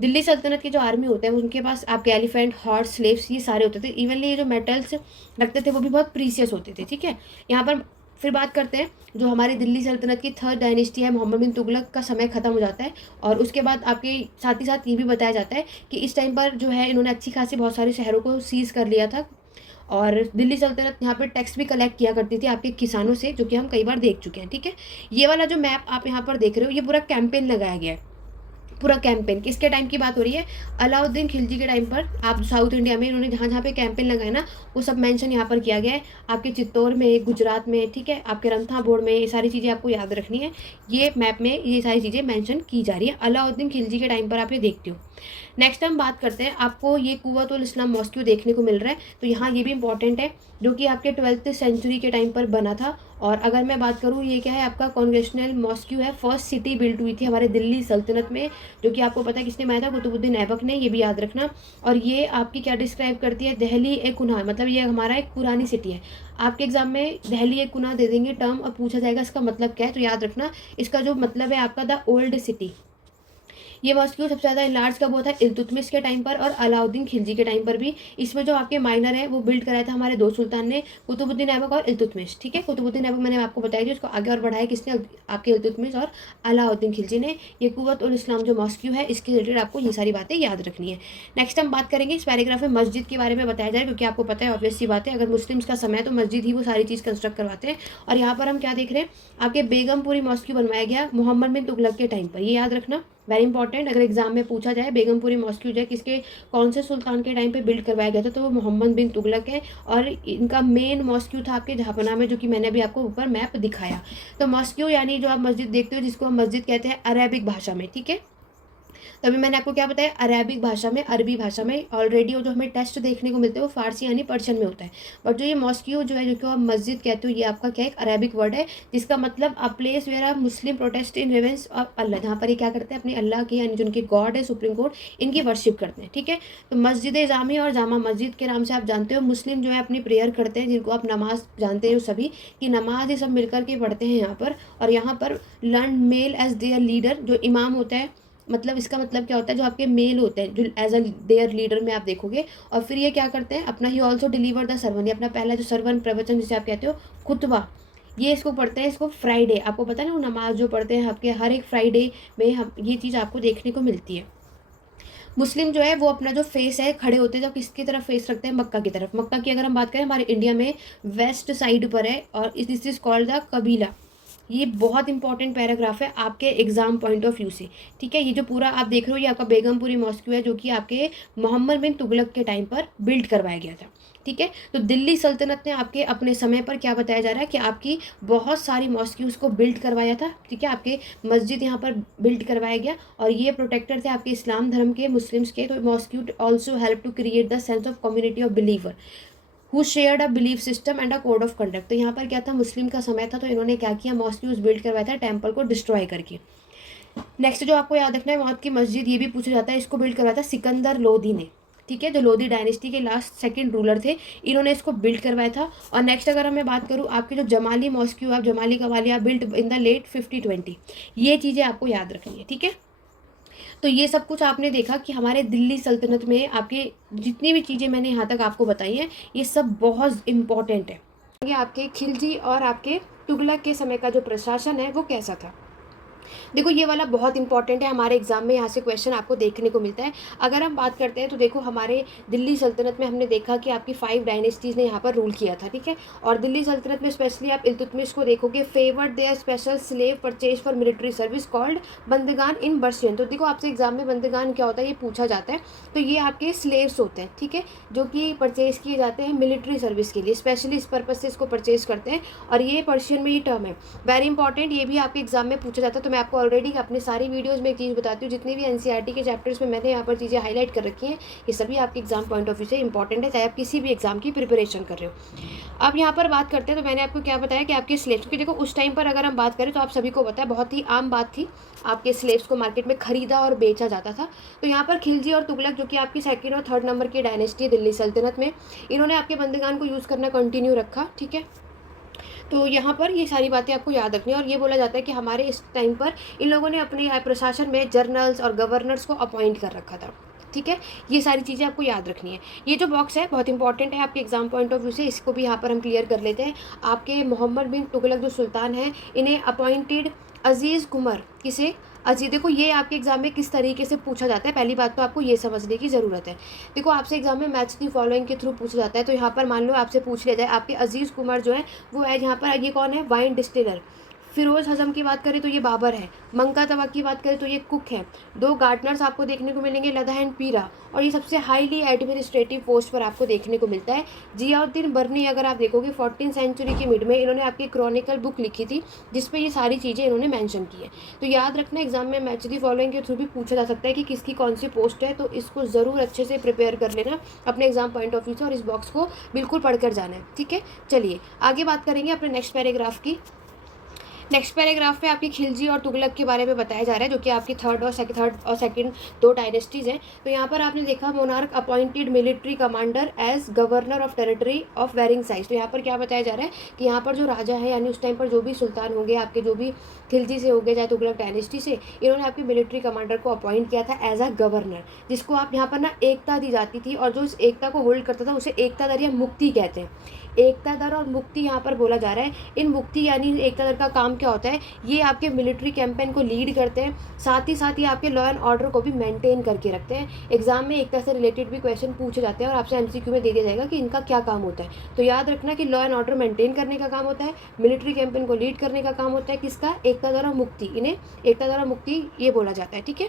दिल्ली सल्तनत की जो आर्मी होते हैं उनके पास आपके एलिफेंट, हॉर्स, स्लेव्स ये सारे होते थे। इवनली ये जो मेटल्स रखते थे वो भी बहुत प्रीशियस होते थे, ठीक है। यहाँ पर फिर बात करते हैं जो हमारी दिल्ली सल्तनत की थर्ड डायनेस्टी है, मोहम्मद बिन तुगलक का समय खत्म हो जाता है, और उसके बाद आपके साथ ही साथ ये भी बताया जाता है कि इस टाइम पर जो है इन्होंने अच्छी खासी बहुत सारे शहरों को सीज़ कर लिया था, और दिल्ली सल्तनत यहाँ पर टैक्स भी कलेक्ट किया करती थी आपके किसानों से, जो कि हम कई बार देख चुके हैं, ठीक है। ये वाला जो मैप आप यहाँ पर देख रहे हो ये पूरा कैंपेन लगाया गया है, पूरा कैंपेन किसके टाइम की बात हो रही है, अलाउद्दीन खिलजी के टाइम पर। आप साउथ इंडिया में इन्होंने जहाँ जहाँ पे कैंपेन लगाए ना वो सब मेंशन यहाँ पर किया गया है, आपके चित्तौड़ में, गुजरात में, ठीक है, आपके रणथंभौर में, ये सारी चीज़ें आपको याद रखनी है। ये मैप में ये सारी चीज़ें मेंशन की जा रही है, अलाउद्दीन खिलजी के टाइम पर आप ये देखते हो। नेक्स्ट हम बात करते हैं, आपको ये कुव्वतुल इस्लाम मॉस्क्यू देखने को मिल रहा है, तो यहाँ ये भी इंपॉर्टेंट है, जो कि आपके 12th सेंचुरी के टाइम पर बना था। और अगर मैं बात करूँ ये क्या है, आपका कॉन्ग्रेशनल मॉस्क्यू है, फर्स्ट सिटी बिल्ट हुई थी हमारे दिल्ली सल्तनत में, जो कि आपको पता है किसने बनाया था, कुतुबुद्दीन ऐबक ने, ये भी याद रखना। और ये आपकी क्या डिस्क्राइब करती है, दहली ए कुन्हा, मतलब ये हमारा एक पुरानी सिटी है। आपके एग्जाम में दहली ए कुन्हा दे देंगे टर्म और पूछा जाएगा इसका मतलब क्या है, तो याद रखना इसका जो मतलब है आपका द ओल्ड सिटी। ये मॉस्क्यू सबसे ज़्यादा इनलार्ज कब हुआ था? इल्तुतमिश के टाइम पर और अलाउद्दीन खिलजी के टाइम पर भी। इसमें जो आपके माइनर है वो बिल्ड कराया था हमारे दो सुल्तान ने, कुतुबुद्दीन ऐबक और इल्तुतमिश। ठीक है, कुतुबुद्दीन ऐबक मैंने आपको बताया थी, उसको आगे और बढ़ाया किसने? आपके इल्तुतमिश और अलाउद्दीन खिलजी ने। ये कुव्वत उल इस्लाम जो मॉस्क्यू है इसके रिलेटेड आपको ये सारी बातें याद रखनी है। नेक्स्ट हम बात करेंगे इस पैराग्राफ में मस्जिद के बारे में बताया जाए, क्योंकि आपको पता है ऑब्वियस सी बात है, अगर मुस्लिम्स का समय है तो मस्जिद ही वो सारी चीज़ कंस्ट्रक्ट करवाते हैं। और यहाँ पर हम क्या देख रहे हैं? आपके बेगमपुरी मॉस्क्यू बनवाया गया मोहम्मद बिन तुगलक के टाइम पर, ये याद रखना, वेरी इंपॉर्टेंट। अगर एग्जाम में पूछा जाए बेगमपुरी मॉस्क्यू जो है किसके, कौन से सुल्तान के टाइम पे बिल्ड करवाया गया था, तो वो मोहम्मद बिन तुगलक है। और इनका मेन मॉस्क्यू था आपके जहापना में, जो कि मैंने अभी आपको ऊपर मैप दिखाया। तो मॉस्क्यू यानी जो आप मस्जिद देखते हो जिसको हम मस्जिद कहते हैं अरेबिक भाषा में, ठीक है। तो अभी मैंने आपको क्या बताया? अरेबिक भाषा में, अरबी भाषा में। ऑलरेडी जो हमें टेस्ट देखने को मिलते हैं वो फारसी यानी पर्शियन में होता है। बट जो ये मॉस्क्यू जो है, जो कि आप मस्जिद कहते हो, ये आपका क्या एक अरेबिक वर्ड है, जिसका मतलब a place where are Muslim protest in reverence of Allah, जहाँ पर ये क्या करते हैं? अपने अल्लाह की यानी जो उनके गॉड है सुप्रीम कोर्ट, इनकी वर्शिप करते हैं। ठीक है, तो मस्जिद जामी और जामा मस्जिद के नाम से आप जानते हो मुस्लिम जो है अपनी प्रेयर करते हैं, जिनको आप नमाज जानते हो सभी कि नमाज ये सब मिलकर के पढ़ते हैं यहाँ पर। और यहाँ पर learn male as their leader, जो इमाम होता है, मतलब इसका मतलब क्या होता है? जो आपके मेल होते हैं जो एज अ देयर लीडर में आप देखोगे। और फिर ये क्या करते हैं? अपना he also deliver the servant, ये अपना पहला जो सर्वन प्रवचन जिसे आप कहते हो खुतबा, ये इसको पढ़ते हैं, इसको फ्राइडे, आपको पता है ना वो नमाज जो पढ़ते हैं आपके हर एक फ्राइडे में, हम ये चीज़ आपको देखने को मिलती है। मुस्लिम जो है वो अपना जो फेस है खड़े होते हैं तो किसकी तरफ फेस रखते हैं? मक्का की तरफ। मक्का की अगर हम बात करें हमारे इंडिया में वेस्ट साइड पर है, और दिस इज कॉल्ड द कबीला। ये बहुत इंपॉर्टेंट पैराग्राफ है आपके एग्जाम पॉइंट ऑफ व्यू से। ठीक है, ये जो पूरा आप देख रहे हो ये आपका बेगमपुरी मॉस्क्यू है, जो कि आपके मोहम्मद बिन तुगलक के टाइम पर बिल्ड करवाया गया था। ठीक है, तो दिल्ली सल्तनत ने आपके अपने समय पर क्या बताया जा रहा है कि आपकी बहुत सारी मॉस्क्यूज़ को बिल्ड करवाया था। ठीक है, आपके मस्जिद यहाँ पर बिल्ड करवाया गया, और ये प्रोटेक्टर थे आपके इस्लाम धर्म के, मुस्लिम्स के। तो mosque also help to create the sense of community of believer who shared a belief system and a code of conduct. तो यहाँ पर क्या था? मुस्लिम का समय था, तो इन्होंने क्या किया? मॉस्क्यूज बिल्ड करवाया था टेम्पल को डिस्ट्रॉय करके। नेक्स्ट जो आपको याद रखना है, वहाँ की मस्जिद ये भी पूछा जाता है, इसको बिल्ड करवाया था सिकंदर लोधी ने। ठीक है, जो लोधी डायनेस्टी के लास्ट सेकंड रूलर थे, इन्होंने इसको बिल्ड करवाया था। और नेक्स्ट अगर मैं बात करूँ आपके जो जमाली मॉस्क्यू, आप Jamali Kamali build in the late 5020, ये चीज़ें आपको याद रखनी है। ठीक है, तो ये सब कुछ आपने देखा कि हमारे दिल्ली सल्तनत में आपके जितनी भी चीज़ें मैंने यहाँ तक आपको बताई हैं ये सब बहुत इम्पॉर्टेंट है। ये आपके खिलजी और आपके तुगलक के समय का जो प्रशासन है वो कैसा था? देखो ये वाला बहुत इंपॉर्टेंट है, हमारे एग्जाम में यहाँ से क्वेश्चन आपको देखने को मिलता है। अगर हम बात करते हैं तो देखो हमारे दिल्ली सल्तनत में हमने देखा कि आपकी 5 डायनेस्टीज़ ने यहाँ पर रूल किया था। ठीक है, और दिल्ली सल्तनत में स्पेशली आप इल्तुतमिश को देखोगे, favoured their special slave purchase for military service called बंदगान इन बर्शियन। तो देखो आपसे एग्जाम में बंदगान क्या होता है ये पूछा जाता है। तो ये आपके स्लेव्स होते हैं, ठीक है, जो कि परचेज किए जाते हैं मिलिट्री सर्विस के लिए, स्पेशली इस पर्पज से इसको परचेज करते हैं। और ये पर्शियन में ये टर्म है, वेरी इंपॉर्टेंट, ये भी आपके एग्जाम में पूछा जाता है। तो मैं आपको ऑलरेडी अपने सारी वीडियोस में एक चीज़ बताती हूँ, जितनी भी एनसीईआरटी के चैप्टर्स में मैंने यहाँ पर चीज़ें हाईलाइट कर रखी हैं, ये सभी आपके एग्जाम पॉइंट ऑफ व्यू से इंपॉर्टेंट है, चाहे आप किसी भी एग्जाम की प्रिपरेशन कर रहे हो। अब यहाँ पर बात करते हैं तो मैंने आपको क्या बताया कि आपके स्लेव्स की, देखो उस टाइम पर अगर हम बात करें तो आप सभी को पता है बहुत ही आम बात थी, आपके स्लेव्स को मार्केट में खरीदा और बेचा जाता था। तो यहाँ पर खिलजी और तुगलक जो कि आपकी सेकंड और थर्ड नंबर की डायनेस्टी है दिल्ली सल्तनत में, इन्होंने आपके बंदगान को यूज़ करना कंटिन्यू रखा। ठीक है, तो यहाँ पर ये सारी बातें आपको याद रखनी है। और ये बोला जाता है कि हमारे इस टाइम पर इन लोगों ने अपने प्रशासन में जर्नल्स और गवर्नर्स को अपॉइंट कर रखा था। ठीक है, ये सारी चीज़ें आपको याद रखनी है। ये जो बॉक्स है बहुत इंपॉर्टेंट है आपके एग्जाम पॉइंट ऑफ व्यू से, इसको भी यहाँ पर हम क्लियर कर लेते हैं। आपके मोहम्मद बिन तुगलक जो सुल्तान हैं, इन्हें अपॉइंटेड अजीज़ कुमर, किसे? अजी। देखो ये आपके एग्जाम में किस तरीके से पूछा जाता है, पहली बात तो आपको ये समझने की ज़रूरत है। देखो आपसे एग्जाम में मैच दी फॉलोइंग के थ्रू पूछा जाता है। तो यहाँ पर मान लो आपसे पूछ लिया जाए आपके अजीज़ कुमार जो है वो है, यहाँ पर ये कौन है? Wine distiller. फिरोज़ हजम की बात करें तो ये बाबर है। मंका तवा की बात करें तो ये कुक है। 2 गार्डनर्स आपको देखने को मिलेंगे, लदा एंड पीरा। और ये सबसे हाईली एडमिनिस्ट्रेटिव पोस्ट पर आपको देखने को मिलता है जियाउद्दीन बर्नी। अगर आप देखोगे 14th सेंचुरी के मिड में इन्होंने आपकी क्रॉनिकल बुक लिखी थी जिसपे ये सारी चीज़ें इन्होंने मेंशन की है। तो याद रखना एग्जाम में मैच दी फॉलोइंग के थ्रू भी पूछा जा सकता है कि किसकी कौन सी पोस्ट है, तो इसको ज़रूर अच्छे से प्रिपेयर कर लेना अपने एग्जाम पॉइंट ऑफ व्यू से, और इस बॉक्स को बिल्कुल पढ़ कर जाना है। ठीक है, चलिए आगे बात करेंगे अपने नेक्स्ट पैराग्राफ की। नेक्स्ट पैराग्राफ में आपकी खिलजी और तुगलक के बारे में बताया जा रहा है, जो कि आपकी थर्ड और सेकंड दो डायनेस्टीज़ हैं। तो यहाँ पर आपने देखा monarch appointed military commander as governor of territory of varying size. तो यहाँ पर क्या बताया जा रहा है कि यहाँ पर जो राजा है यानी उस टाइम पर जो भी सुल्तान होंगे आपके, जो भी खिलजी से होंगे चाहे तुगलक डायनेस्टी से, इन्होंने आपके मिलिट्री कमांडर को अपॉइंट किया था एज अ गवर्नर, जिसको आप यहाँ पर ना एकता दी जाती थी, और जो इस एकता को होल्ड करता था उसे एकता दर या मुक्ति कहते हैं। एकता दर और मुक्ति यहाँ पर बोला जा रहा है। इन मुक्ति यानी एकता दर का काम क्या होता है, ये आपके मिलिट्री कैंपेन को लीड करते हैं, साथ ही आपके लॉ एंड ऑर्डर को भी मेंटेन करके रखते हैं। एग्जाम में एकता से रिलेटेड भी क्वेश्चन पूछे जाते हैं और आपसे एमसीक्यू में दे दिया जाएगा कि इनका क्या काम होता है। तो याद रखना कि लॉ एंड ऑर्डर मेंटेन करने का काम होता है, मिलिट्री कैंपेन को लीड करने का काम होता है, किसका, एकता दर और मुक्ति, इन्हें एकता दर और मुक्ति ये बोला जाता है। ठीक है,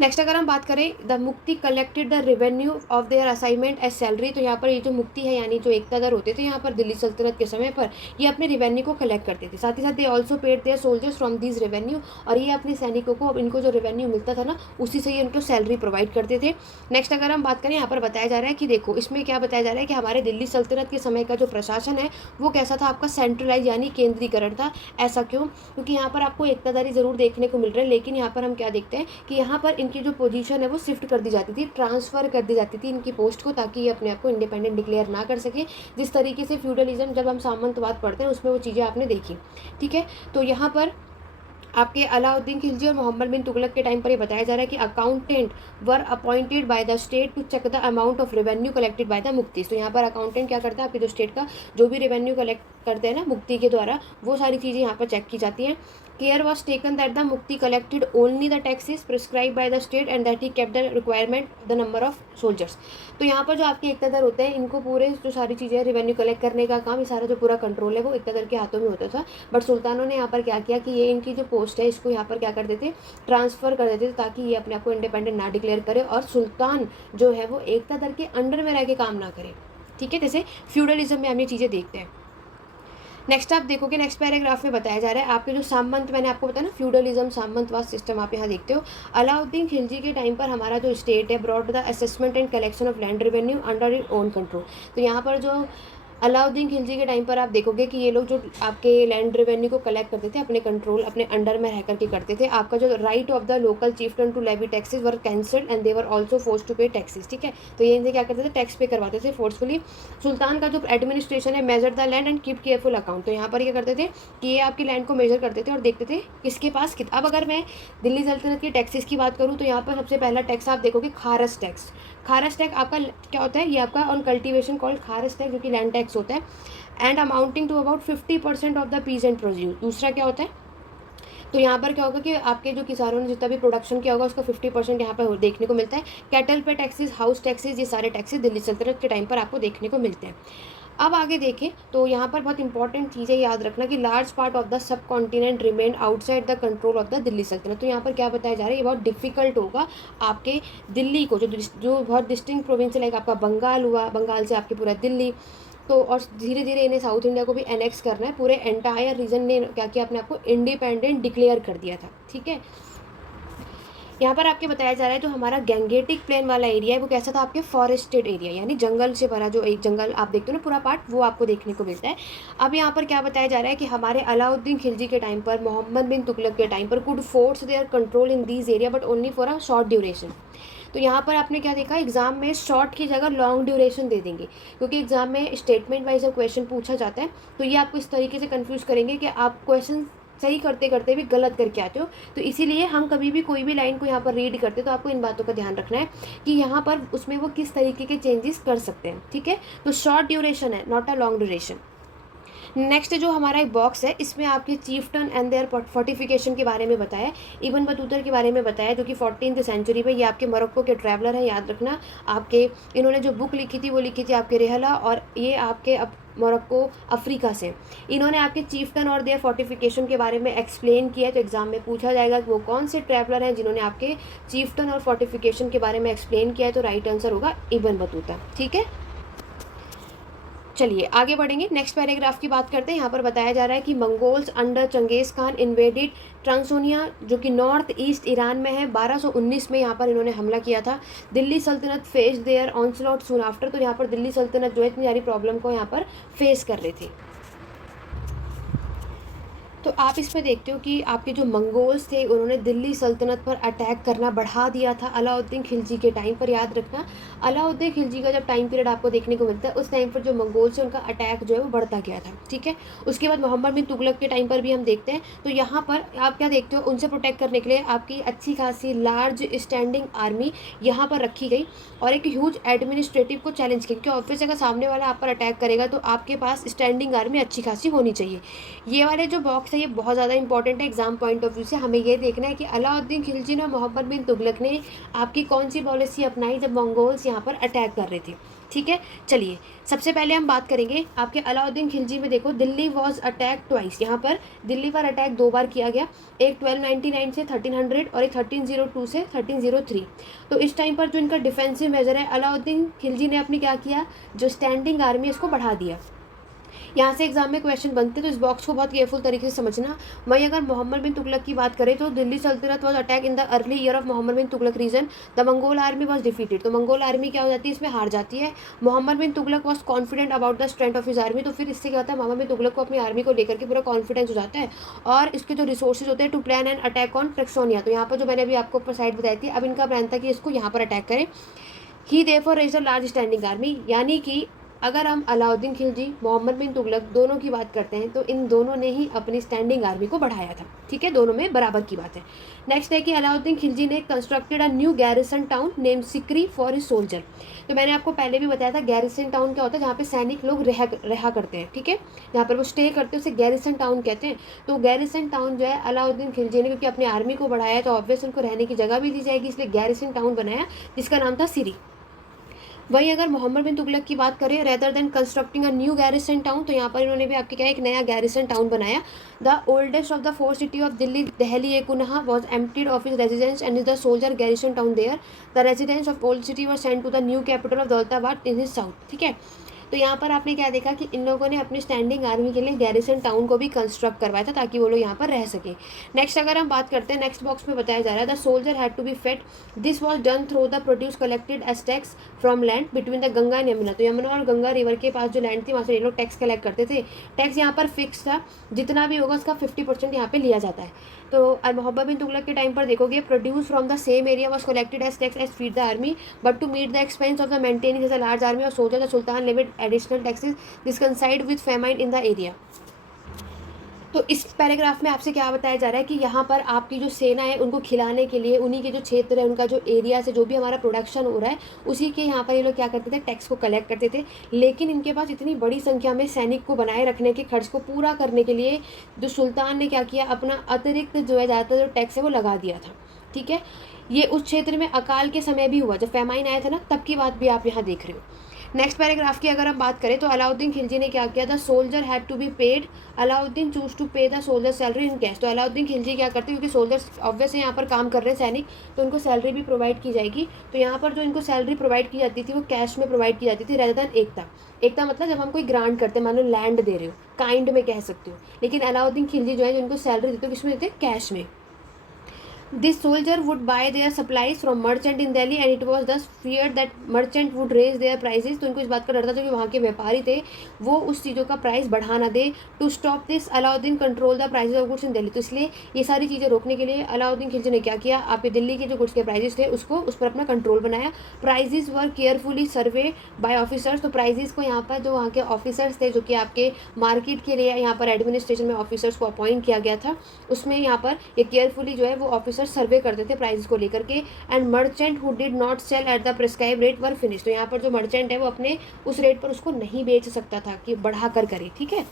नेक्स्ट अगर हम बात करें, द मुक्ति collected the revenue of their assignment as salary. तो यहाँ पर ये जो मुक्ति है यानी जो एकता दर होते थे यहाँ पर दिल्ली सल्तनत के समय पर, ये अपने रेवेन्यू को कलेक्ट करते थे, साथ ही साथ they also paid their soldiers from this revenue, और ये अपने सैनिकों को, अब इनको जो रेवेन्यू मिलता था ना उसी से ये उनको सैलरी प्रोवाइड करते थे। नेक्स्ट अगर हम बात करें, यहाँ पर बताया जा रहा है कि देखो इसमें क्या बताया जा रहा है कि हमारे दिल्ली सल्तनत के समय का जो प्रशासन है वो कैसा था, आपका सेंट्रलाइज यानी केंद्रीकरण था। ऐसा क्यों, क्योंकि यहाँ पर आपको एकतादारी जरूर देखने को मिल रहा है, लेकिन यहाँ पर हम क्या देखते हैं कि यहाँ पर इनकी जो पोजीशन वो शिफ्ट कर दी जाती थी, ट्रांसफ़र कर दी जाती थी इनकी पोस्ट को, ताकि ये अपने आप को इंडिपेंडेंट डिक्लेयर ना कर सके। जिस तरीके से फ्यूडलिज्म जब हम सामंतवाद पढ़ते हैं उसमें वो चीज़ें आपने देखी। ठीक है, तो यहाँ पर आपके अलाउद्दीन खिलजी और मोहम्मद बिन तुगलक के टाइम पर ये बताया जा रहा है कि accountant were appointed by the state to check the amount of revenue collected by the muqti. तो यहाँ पर अकाउंटेंट क्या करता है, आपके जो स्टेट का जो भी रेवेन्यू कलेक्ट करते हैं ना मुक्ति के द्वारा, वो सारी चीज़ें यहाँ पर चेक की जाती हैं। Care was taken that the मुक्ति collected only the taxes prescribe by the state and that he kept the requirement the number of soldiers. तो यहाँ पर जो आपके एकतादर होते हैं, इनको पूरे जो सारी चीज़ें रेवेन्यू कलेक्ट करने का काम, ये सारा जो पूरा कंट्रोल है वो एकतादर के हाथों में होता था। बट सुल्तानों ने यहाँ पर क्या किया कि ये इनकी जो पोस्ट है इसको यहाँ पर क्या कर देते, ट्रांसफ़र कर देते थे, ताकि ये अपने आप को इंडिपेंडेंट ना डिक्लेयर करे और सुल्तान जो है वो एकतादर के अंडर में रह के काम ना करे। ठीक है, जैसे फ्यूडलिज्म में हम ये चीज़ें देखते हैं। नेक्स्ट आप देखोगे, नेक्स्ट पैराग्राफ में बताया जा रहा है आपके जो सामंत, मैंने आपको बताया ना फ्यूडलिज्म सामंतवाद सिस्टम आप यहाँ देखते हो। अलाउद्दीन खिलजी के टाइम पर हमारा जो स्टेट है brought the assessment and collection of land revenue under it own control. तो यहाँ पर जो अलाउद्दीन खिलजी के टाइम पर आप देखोगे कि ये लोग जो आपके लैंड रेवेन्यू को कलेक्ट करते थे अपने कंट्रोल, अपने अंडर में रह करके करते थे। आपका जो right of the local chieftain to levy taxes were cancelled and they were also force to pay taxes. ठीक है, तो ये इनसे क्या करते थे, टैक्स पे करवाते थे फोर्सफुली। सुल्तान का जो एडमिनिस्ट्रेशन है measure the land and keep careful account. तो यहाँ पर क्या करते थे कि ये आपकी लैंड को मेजर करते थे और देखते थे किसके पास कितना। अब अगर मैं दिल्ली सल्तनत की टैक्सेस की बात करूँ तो यहाँ पर सबसे पहला टैक्स आप देखोगे खारस टैक्स। खारस टैक्स आपका क्या होता है, ये आपका on cultivation called kharaj tax, जो कि लैंड टैक्स होता है, and amounting to about 50% of the peasant produce. दूसरा क्या होता है, तो यहाँ पर क्या होगा कि आपके जो किसानों ने जितना भी प्रोडक्शन किया होगा उसका 50% यहाँ पर देखने को मिलता है। कैटल पे टैक्सेस, हाउस टैक्सेस, ये सारे टैक्सेस दिल्ली सल्तनत के टाइम पर आपको देखने को मिलते हैं। अब आगे देखें तो यहाँ पर बहुत इंपॉर्टेंट चीज़ है, याद रखना कि large part of the sub continent remain outside the control of the Delhi सल्तनत। तो यहाँ पर क्या बताया जा रहा है, ये बहुत डिफिकल्ट होगा आपके दिल्ली को, जो बहुत डिस्टिंक्ट प्रोविंस लाइक आपका बंगाल हुआ, बंगाल से आपके पूरा दिल्ली, तो और धीरे धीरे इन्हें साउथ इंडिया को भी एनेक्स करना है। पूरे एंटायर रीजन ने क्या किया, अपने आप को इंडिपेंडेंट डिक्लेयर कर दिया था। ठीक है, यहाँ पर आपके बताया जा रहा है जो हमारा गैंगेटिक प्लेन वाला एरिया है वो कैसा था, आपके फॉरेस्टेड एरिया यानी जंगल से भरा जो एक जंगल आप देखते हो ना पूरा पार्ट, वो आपको देखने को मिलता है। अब यहाँ पर क्या बताया जा रहा है कि हमारे अलाउद्दीन खिलजी के टाइम पर, मोहम्मद बिन तुगलक के टाइम पर could force their control in these area but only for a short duration. तो यहाँ पर आपने क्या देखा, एग्जाम में शॉर्ट की जगह लॉन्ग ड्यूरेशन दे देंगे, क्योंकि एग्जाम में स्टेटमेंट वाइज क्वेश्चन पूछा जाता है, तो ये आपको इस तरीके से कंफ्यूज करेंगे कि आप क्वेश्चन सही करते करते भी गलत करके आते हो। तो इसीलिए हम कभी भी कोई भी लाइन को यहाँ पर रीड करते तो आपको इन बातों का ध्यान रखना है कि यहाँ पर उसमें वो किस तरीके के चेंजेस कर सकते हैं। ठीक है, तो शॉर्ट ड्यूरेशन है, not a long duration. Next जो हमारा एक बॉक्स है इसमें आपके चीफ्टन एंड देयर फोर्टिफिकेशन के बारे में बताया, इबन बतूतर के बारे में बताया, जो कि 14th सेंचुरी में, ये आपके मोरक्को के ट्रैवलर हैं, याद रखना। आपके इन्होंने जो बुक लिखी थी वो लिखी थी आपके रेहला, और ये आपके मोरक्को अफ्रीका से। इन्होंने आपके चीफ्टन और देयर फोर्टिफिकेशन के बारे में एक्सप्लेन किया, तो एग्जाम में पूछा जाएगा कि वो कौन से ट्रैवलर हैं जिन्होंने आपके चीफ्टन और फोर्टिफिकेशन के बारे में एक्सप्लेन किया है। तो राइट आंसर होगा इबन बतूता। ठीक है, चलिए आगे बढ़ेंगे, नेक्स्ट पैराग्राफ की बात करते हैं। यहाँ पर बताया जा रहा है कि Mongols under Genghis Khan invaded Transoxiana, जो कि नॉर्थ ईस्ट ईरान में है। 1219 में यहाँ पर इन्होंने हमला किया था। Delhi sultanate face their onslaught soon after. तो यहाँ पर दिल्ली सल्तनत जो है इतनी सारी प्रॉब्लम को यहाँ पर फेस कर रही थी। तो आप इसमें देखते हो कि आपके जो मंगोल्स थे उन्होंने दिल्ली सल्तनत पर अटैक करना बढ़ा दिया था अलाउद्दीन खिलजी के टाइम पर। याद रखना, अलाउद्दीन खिलजी का जब टाइम पीरियड आपको देखने को मिलता है उस टाइम पर जो मंगोल्स है उनका अटैक जो है वो बढ़ता गया था। ठीक है, उसके बाद मोहम्मद बिन तुगलक के टाइम पर भी हम देखते हैं। तो यहाँ पर आप क्या देखते हो, उनसे प्रोटेक्ट करने के लिए आपकी अच्छी खासी लार्ज स्टैंडिंग आर्मी यहाँ पर रखी गई और एक ह्यूज एडमिनिस्ट्रेटिव को चैलेंज किया, क्योंकि ऑब्वियस अगर सामने वाला आप पर अटैक करेगा तो आपके पास स्टैंडिंग आर्मी अच्छी खासी होनी चाहिए। ये वाले जो बॉक्स है ये बहुत ज़्यादा इंपॉर्टेंट है एग्जाम पॉइंट ऑफ व्यू से। हमें ये देखना है कि अलाउद्दीन खिलजी ने मोहम्मद बिन तुगलक ने आपकी कौन सी पॉलिसी अपनाई जब मंगोल्स यहाँ पर अटैक कर रहे थे। ठीक है, चलिए सबसे पहले हम बात करेंगे आपके अलाउद्दीन खिलजी में। देखो, दिल्ली वॉज अटैक ट्वाइस, यहाँ पर दिल्ली पर अटैक 2 बार किया गया, एक 1299 से 1300 और एक 1302 से 1303। तो इस टाइम पर जो इनका डिफेंसिव मेजर है, अलाउद्दीन खिलजी ने अपनी क्या किया, जो स्टैंडिंग आर्मी है इसको बढ़ा दिया। यहाँ से एग्जाम में क्वेश्चन बनते तो इस बॉक्स को बहुत केयरफुल तरीके से समझना। वहीं अगर मोहम्मद बिन तुगलक की बात करें तो Delhi Sultanat was attack in the early year of Muhammad bin Tughlaq reign, the Mongol army was defeated. तो मंगोल आर्मी क्या हो जाती है, इसमें हार जाती है। Muhammad bin Tughlaq was confident about the strength of his army. तो फिर इससे क्या होता है, मोहम्मद बिन तुगलक को अपनी आर्मी को लेकर के पूरा कॉन्फिडेंस हो जाता है और इसके जो रिसोर्सेज होते हैं to plan an attack on Transoxiana. तो यहाँ पर जो मैंने अभी आपको ऊपर साइड बताई थी, अब इनका प्लान था कि इसको यहाँ पर अटैक करें। He therefore raised a large standing army, यानी कि अगर हम अलाउद्दीन खिलजी, मोहम्मद बिन तुगलक दोनों की बात करते हैं तो इन दोनों ने ही अपनी स्टैंडिंग आर्मी को बढ़ाया था। ठीक है, दोनों में बराबर की बात है। नेक्स्ट है कि अलाउद्दीन खिलजी ने constructed a new garrison town name Sikri for his soldier. तो मैंने आपको पहले भी बताया था गैरिसन टाउन क्या होता है, जहाँ पे सैनिक लोग रहा करते हैं। ठीक है, जहाँ पर वो स्टे करते हैं उसे गैरिसन टाउन कहते हैं। तो गैरिसन टाउन जो है अलाउद्दीन खिलजी ने, क्योंकि अपनी आर्मी को बढ़ाया तो ऑब्वियस उनको रहने की जगह भी दी जाएगी, इसलिए गैरिसन टाउन बनाया जिसका नाम था सिरी। वहीं अगर मोहम्मद बिन तुगलक की बात करें, rather than constructing a new garrison town, तो यहाँ पर इन्होंने भी आपके क्या एक नया गैरिसन टाउन बनाया। The oldest of the 4 city of Delhi, Dehli i Kuhna was emptied of his residence and is the soldier garrison town there. The residence of old city were sent to the new capital of Daulatabad in his south. ठीक है, तो यहाँ पर आपने क्या देखा कि इन लोगों ने अपनी स्टैंडिंग आर्मी के लिए गैरिसन टाउन को भी कंस्ट्रक्ट करवाया था ताकि वो लोग यहाँ पर रह सके। नेक्स्ट अगर हम बात करते हैं, नेक्स्ट बॉक्स में बताया जा रहा है the soldier had to be fed, this was done through the produce collected as tax from land between the Ganga and Yamuna. तो यमुना और गंगा रिवर के पास जो लैंड थी वहाँ से ये लोग टैक्स कलेक्ट करते थे। टैक्स यहाँ पर फिक्स था, जितना भी होगा उसका 50% यहाँ पे लिया जाता है। तो मोहम्मद बिन तुगलक के टाइम पर देखोगे, produce from the same area was collected as tax as feed the army, but to meet the expense of the maintaining as a large army और soldier the sultan levied additional taxes this coincide with famine in the area. तो इस paragraph में आपसे क्या बताया जा रहा है कि यहाँ पर आपकी जो सेना है उनको खिलाने के लिए उन्हीं के जो क्षेत्र है, उनका जो एरिया से जो भी हमारा प्रोडक्शन हो रहा है उसी के यहाँ पर ये लोग क्या करते थे, टैक्स को कलेक्ट करते थे। लेकिन इनके पास इतनी बड़ी संख्या में सैनिक को बनाए रखने के खर्च को पूरा करने के लिए जो सुल्तान ने क्या किया, अपना अतिरिक्त जो है ज़्यादातर जो टैक्स है वो लगा दिया था। ठीक है, ये उस क्षेत्र में अकाल के समय भी हुआ, जब फैमाइन आया था ना, तब की बात भी आप यहाँ देख रहे हो। नेक्स्ट पैराग्राफ की अगर हम बात करें तो अलाउद्दीन खिलजी ने क्या किया, the soldier had to be paid, Alauddin choose to pay the soldier salary in cash. तो अलाउद्दीन खिलजी क्या करते हैं, क्योंकि सोल्जर्स ऑब्वियसली यहाँ पर काम कर रहे हैं सैनिक, तो उनको सैलरी भी प्रोवाइड की जाएगी। तो यहाँ पर जो इनको सैलरी प्रोवाइड की जाती थी वो कैश में प्रोवाइड की जाती थी, रेदर देन एकता। एकता मतलब जब हम कोई ग्रांट करते हैं, मान लो लैंड दे रहे हो, काइंड में कह सकते हो, लेकिन अलाउद्दीन खिलजी जो है इनको सैलरी देते हो किसमें देते हैं, कैश में। This soldier would buy their supplies from merchant in Delhi and it was thus feared that merchant would raise their prices। तो इनको इस बात का डर था कि वहाँ के व्यापारी थे वो उस चीज़ों का प्राइस बढ़ा ना दे। To stop this Alauddin control the prices of goods in Delhi. तो इसलिए ये सारी चीज़ें रोकने के लिए अलाउद्दीन खिलजी ने क्या किया, आपके दिल्ली के जो गुड्स के प्राइजेस थे उसको उस पर अपना कंट्रोल बनाया। प्राइजेस वर केयरफुली सर्वे बाय ऑफिसर्स। तो प्राइजेस को यहाँ पर जो वहाँ के ऑफिसर्स थे, जो कि आपके मार्केट के लिए यहाँ पर एडमिनिस्ट्रेशन में ऑफिसर्स को अपॉइंट किया गया था, उसमें यहाँ पर ये केयरफुली जो है वो ऑफिसर सर्वे करते थे प्राइस को लेकर के। And merchant who did not sell at the prescribe rate were finish. तो यहाँ पर जो मर्चेंट है वो अपने उस रेट पर उसको नहीं बेच सकता था कि बढ़ा कर करे। ठीक है,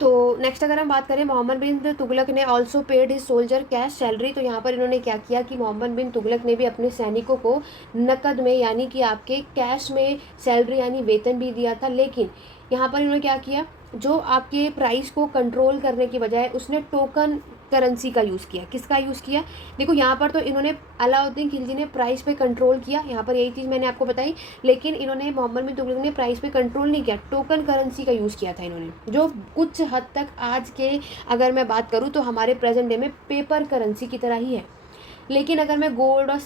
तो नेक्स्ट अगर हम बात करें, मोहम्मद बिन तुगलक ने also paid his soldier cash salary. तो यहाँ पर इन्होंने क्या किया कि मोहम्मद बिन तुगलक ने भी अपने सैनिकों को नकद में यानी कि आपके कैश में सैलरी यानी वेतन भी दिया था। लेकिन यहाँ पर इन्होंने क्या किया, जो आपके प्राइस को कंट्रोल करने की बजाय उसने टोकन करेंसी का यूज़ किया। किसका यूज़ किया, देखो यहाँ पर तो इन्होंने अलाउद्दीन खिलजी ने प्राइस पे कंट्रोल किया, यहाँ पर यही चीज़ मैंने आपको बताई। लेकिन इन्होंने मोहम्मद बिन तुगलक ने प्राइस पे कंट्रोल नहीं किया, टोकन करेंसी का यूज़ किया था इन्होंने, जो कुछ हद तक आज के अगर मैं बात करूँ तो हमारे प्रेजेंट डे में पेपर करेंसी की तरह ही है। लेकिन अगर मैं गोल्ड और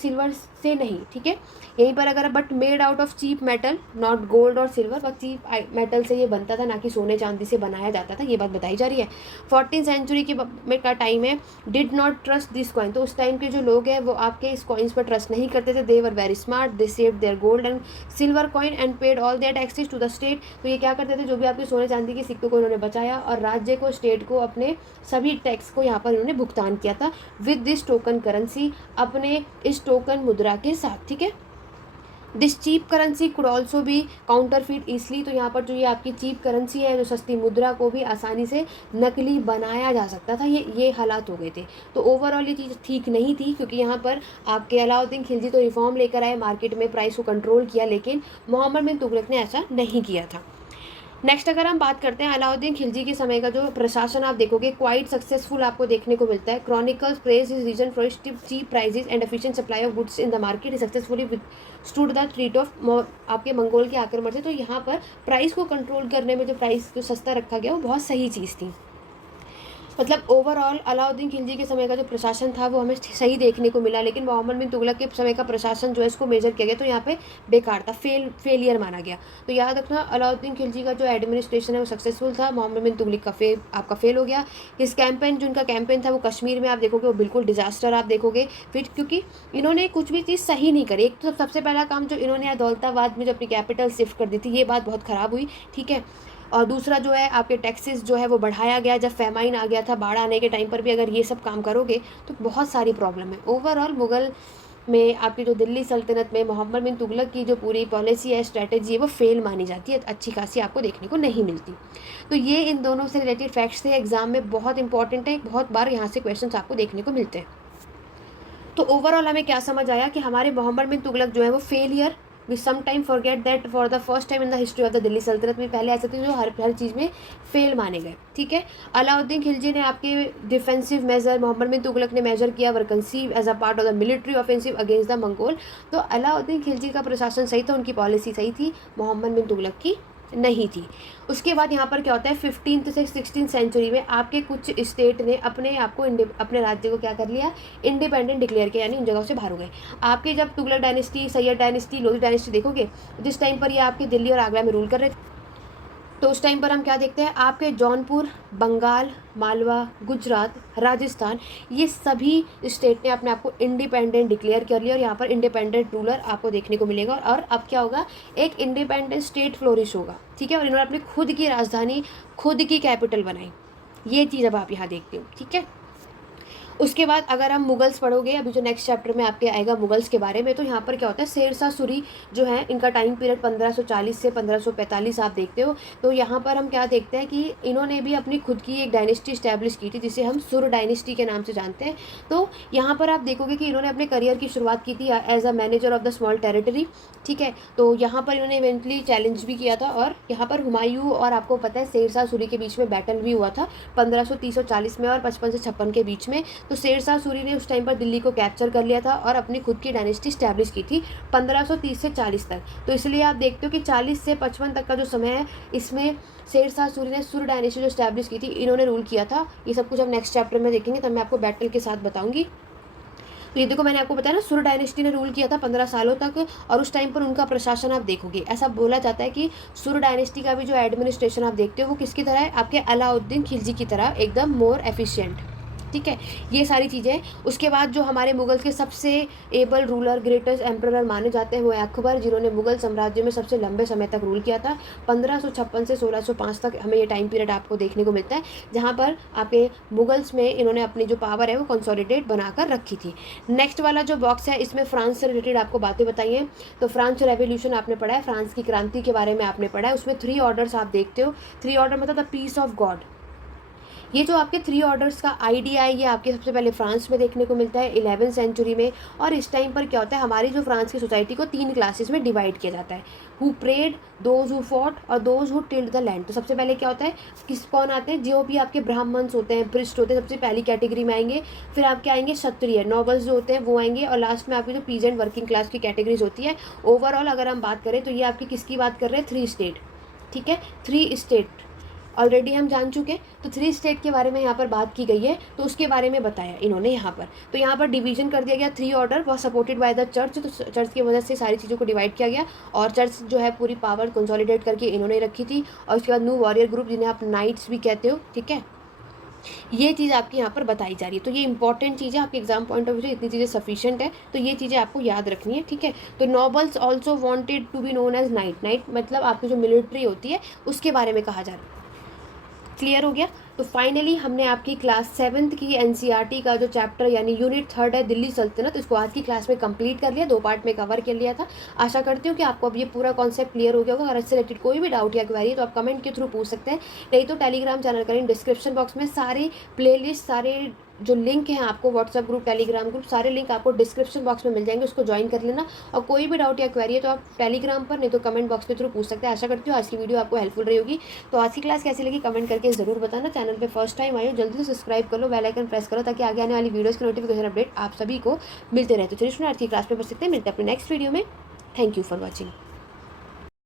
से नहीं, ठीक है। यहीं पर अगर but made out of cheap metal, not gold और सिल्वर, बट चीप मेटल से ये बनता था, ना कि सोने चांदी से बनाया जाता था, ये बात बताई जा रही है। 14th सेंचुरी के में का टाइम है, did not trust this coin, तो उस टाइम के जो लोग हैं वो आपके इस कॉइन्स पर ट्रस्ट नहीं करते थे। They were very smart, they saved their gold and silver coin and paid all their taxes to the state, तो ये क्या करते थे, जो भी आपके सोने चांदी के सिक्कों को इन्होंने बचाया और राज्य को, स्टेट को, अपने सभी टैक्स को यहाँ पर इन्होंने भुगतान किया था विद दिस टोकन करेंसी, अपने इस टोकन मुद्रा के साथ, ठीक है। This cheap currency could also भी काउंटरफिट ईजली, तो यहाँ पर जो ये आपकी चीप करेंसी है, जो सस्ती मुद्रा को भी आसानी से नकली बनाया जा सकता था, ये हालात हो गए थे। तो ओवरऑल ये चीज़ ठीक नहीं थी, क्योंकि यहाँ पर आपके अलाउद्दीन खिलजी तो रिफॉर्म लेकर आए, मार्केट में प्राइस को कंट्रोल किया, लेकिन मोहम्मद बिन तुगलक ने ऐसा नहीं किया था। नेक्स्ट अगर हम बात करते हैं अलाउद्दीन खिलजी के समय का जो प्रशासन, आप देखोगे क्वाइट सक्सेसफुल आपको देखने को मिलता है। Chronicles praise his reason for cheap prices and efficient supply of goods in the market, successfully withstood the threat of आपके मंगोल के आक्रमण से। तो यहाँ पर प्राइस को कंट्रोल करने में जो प्राइस जो सस्ता रखा गया वो बहुत सही चीज़ थी। मतलब ओवरऑल अलाउद्दीन खिलजी के समय का जो प्रशासन था वो हमें सही देखने को मिला, लेकिन मोहम्मद बिन तुगलक के समय का प्रशासन जो है इसको मेजर किया गया तो यहाँ पे बेकार था, फेलियर माना गया। तो याद रखना अलाउद्दीन खिलजी का जो एडमिनिस्ट्रेशन है वो सक्सेसफुल था, मोहम्मद बिन तुगलक का आपका फेल हो गया। इस कैंपेन जो उनका कैंपेन था वो कश्मीर में आप देखोगे वो बिल्कुल डिजास्टर आप देखोगे फिर, क्योंकि इन्होंने कुछ भी चीज़ सही नहीं करी। एक तो सबसे पहला काम जो इन्होंने दौलताबाद में जो अपनी कैपिटल शिफ्ट कर दी थी, ये बात बहुत ख़राब हुई, ठीक है। और दूसरा जो है आपके टैक्सेस जो है वो बढ़ाया गया, जब फेमाइन आ गया था, बाढ़ आने के टाइम पर भी अगर ये सब काम करोगे तो बहुत सारी प्रॉब्लम है। ओवरऑल मुग़ल में आपकी जो दिल्ली सल्तनत में मोहम्मद बिन तुगलक की जो पूरी पॉलिसी है, स्ट्रेटजी है, वो फेल मानी जाती है, अच्छी खासी आपको देखने को नहीं मिलती। तो ये इन दोनों से रिलेटेड फैक्ट्स थे, एग्जाम में बहुत इंपॉर्टेंट है, बहुत बार यहाँ से क्वेश्चन आपको देखने को मिलते हैं। तो ओवरऑल हमें क्या समझ आया कि हमारे मोहम्मद बिन तुगलक जो है वो failure, we some time forget that for the first time in the history of the Delhi sultanate में पहले ऐसे थे जो हर चीज़ में फेल माने गए, ठीक है। अलाउद्दीन खिलजी ने आपके डिफेंसिव मेजर मोहम्मद बिन तुगलक ने मेजर किया, were conceived as a part of the military offensive against the Mongol. तो अलाउद्दीन खिलजी का प्रशासन सही था, उनकी पॉलिसी सही थी, मोहम्मद बिन तुगलक की नहीं थी। उसके बाद यहाँ पर क्या होता है, 15th से 16th सेंचुरी में आपके कुछ स्टेट ने अपने आप को अपने राज्य को क्या कर लिया, इंडिपेंडेंट डिक्लेयर किया, यानी उन जगहों से बाहर हो गए। आपके जब Tughlaq dynasty, Syed dynasty, Lodhi dynasty देखोगे, जिस टाइम पर ये आपके दिल्ली और आगरा में रूल कर रहे थे, तो उस टाइम पर हम क्या देखते हैं, आपके जौनपुर, बंगाल, मालवा, गुजरात, राजस्थान, ये सभी स्टेट ने अपने आप को इंडिपेंडेंट डिक्लेयर कर लिया और यहाँ पर इंडिपेंडेंट रूलर आपको देखने को मिलेगा। और अब क्या होगा, एक इंडिपेंडेंट स्टेट फ्लोरिश होगा, ठीक है। और इन्होंने अपनी खुद की राजधानी, खुद की कैपिटल बनाई, ये चीज़ अब आप यहाँ देखते हो, ठीक है। उसके बाद अगर हम मुगल्स पढ़ोगे, अभी जो नेक्स्ट चैप्टर में आपके आएगा मुगल्स के बारे में, तो यहाँ पर क्या होता है, शेरशाह सूरी जो है इनका टाइम पीरियड 1540 से 1545 आप देखते हो। तो यहाँ पर हम क्या देखते हैं कि इन्होंने भी अपनी खुद की एक डायनेस्टी इस्टेब्लिश की थी, जिसे हम सुर डायनेस्टी के नाम से जानते हैं। तो यहाँ पर आप देखोगे कि इन्होंने अपने करियर की शुरुआत की थी as a manager of the small territory, ठीक है। तो यहाँ पर इन्होंने इवेंटली चैलेंज भी किया था, और यहाँ पर हुमायूं और आपको पता है शेरशाह सूरी के बीच में बैटल भी हुआ था 1530-40 में और 55 से 56 के बीच में। तो शेरशाह सूरी ने उस टाइम पर दिल्ली को कैप्चर कर लिया था और अपनी खुद की डायनेस्टी स्टैब्लिश की थी 1530 से 40 तक। तो इसलिए आप देखते हो कि 40 से 55 तक का जो समय है, इसमें शेरशाह सूरी ने सुर डायनेस्टी जो स्टैब्लिश की थी, इन्होंने रूल किया था। ये सब कुछ हम नेक्स्ट चैप्टर में देखेंगे, तब मैं आपको बैटल के साथ बताऊंगी। तो ये देखो, मैंने आपको बताया ना, सुर डायनेस्टी ने रूल किया था 15 सालों तक, और उस टाइम पर उनका प्रशासन आप देखोगे, ऐसा बोला जाता है कि सुर डायनेस्टी का भी जो एडमिनिस्ट्रेशन आप देखते हो वो किसकी तरह है, आपके अलाउद्दीन खिलजी की तरह, एकदम मोर एफिशिएंट, ठीक है। ये सारी चीज़ें। उसके बाद जो हमारे मुगल के सबसे एबल रूलर, ग्रेटेस्ट एम्परर माने जाते हैं वो अकबर, जिन्होंने मुगल साम्राज्य में सबसे लंबे समय तक रूल किया था। 1556 से 1605 तक हमें ये टाइम पीरियड आपको देखने को मिलता है, जहाँ पर आपके मुगल्स में इन्होंने अपनी जो पावर है वो कंसोलिडेट बनाकर रखी थी। नेक्स्ट वाला जो बॉक्स है, इसमें फ्रांस से रिलेटेड आपको बातें बताई हैं। तो फ्रांस रेवोल्यूशन आपने पढ़ा है, फ्रांस की क्रांति के बारे में आपने पढ़ा है। उसमें 3 ऑर्डर्स आप देखते हो। 3 ऑर्डर मतलब द पीस ऑफ गॉड। ये जो आपके 3 ऑर्डर्स का आइडिया है, ये आपके सबसे पहले फ्रांस में देखने को मिलता है 11th सेंचुरी में। और इस टाइम पर क्या होता है, हमारी जो फ्रांस की सोसाइटी को 3 क्लासेस में डिवाइड किया जाता है, who prayed, those who fought और those who tilled the land. तो सबसे पहले क्या होता है, कौन आते हैं, जो भी आपके ब्राह्मण्स होते हैं, प्रिस्ट होते हैं, सबसे पहली कैटेगरी में आएंगे। फिर आपके आएंगे क्षत्रिय, नॉबल्स जो होते हैं वो आएंगे, और लास्ट में आपकी जो पीजेंट वर्किंग क्लास की कैटेगरीज होती है। ओवरऑल अगर हम बात करें तो ये आपकी किसकी बात कर रहे हैं, 3 स्टेट, ठीक है, 3 स्टेट। ऑलरेडी हम जान चुके हैं। तो 3 स्टेट के बारे में यहाँ पर बात की गई है, तो उसके बारे में बताया इन्होंने यहाँ पर। तो यहाँ पर डिवीजन कर दिया गया 3 order was supported by the church, तो चर्च की वजह से सारी चीज़ों को डिवाइड किया गया, और चर्च जो है पूरी पावर कंसोलिडेट करके इन्होंने रखी थी। और उसके बाद न्यू वॉरियर ग्रुप, जिन्हें आप नाइट्स भी कहते हो, ठीक है, ये चीज़ आपकी यहाँ पर बताई जा रही है। तो ये इंपॉर्टेंट चीज़ है आपके एग्जाम पॉइंट ऑफ व्यू से, इतनी चीज़ें सफिशिएंट है, तो ये चीज़ें आपको याद रखनी है, ठीक है। तो nobles also wanted to be known as knight, knight मतलब आपकी जो मिलिट्री होती है उसके बारे में कहा जा रहा है। क्लियर हो गया। तो फाइनली हमने आपकी क्लास 7th की एनसीईआरटी का जो चैप्टर यानी यूनिट 3 है दिल्ली सल्तनत, इसको आज की क्लास में कंप्लीट कर लिया, 2 पार्ट में कवर कर लिया था। आशा करती हूँ कि आपको अब ये पूरा कॉन्सेप्ट क्लियर हो गया होगा। अगर इससे रिलेटेड कोई भी डाउट या क्वेरी है तो आप कमेंट के थ्रू पूछ सकते हैं, नहीं तो टेलीग्राम चैनल का डिस्क्रिप्शन बॉक्स में सारे प्लेलिस्ट, सारे जो लिंक हैं आपको व्हाट्सएप ग्रुप, टेलीग्राम ग्रुप, सारे लिंक आपको डिस्क्रिप्शन बॉक्स में मिल जाएंगे, उसको ज्वाइन कर लेना। और कोई भी डाउट या क्वेरी है तो आप टेलीग्राम पर, नहीं तो कमेंट बॉक्स के थ्रू पूछ सकते हैं। आशा करती हूँ आज की वीडियो आपको हेल्पफुल रही होगी। तो आज की क्लास कैसी लगी कमेंट करके ज़रूर बताना। चैनल पे फर्स्ट टाइम आए हो जल्दी से सब्सक्राइब कर लो, बेल आइकन प्रेस करो, ताकि आगे आने वाली वीडियोस के नोटिफिकेशन अपडेट आप सभी को मिलते रहे। तो चलिए आज की क्लास में बच सकते हैं, मिलते हैं अपने नेक्स्ट वीडियो में। Thank you for watching.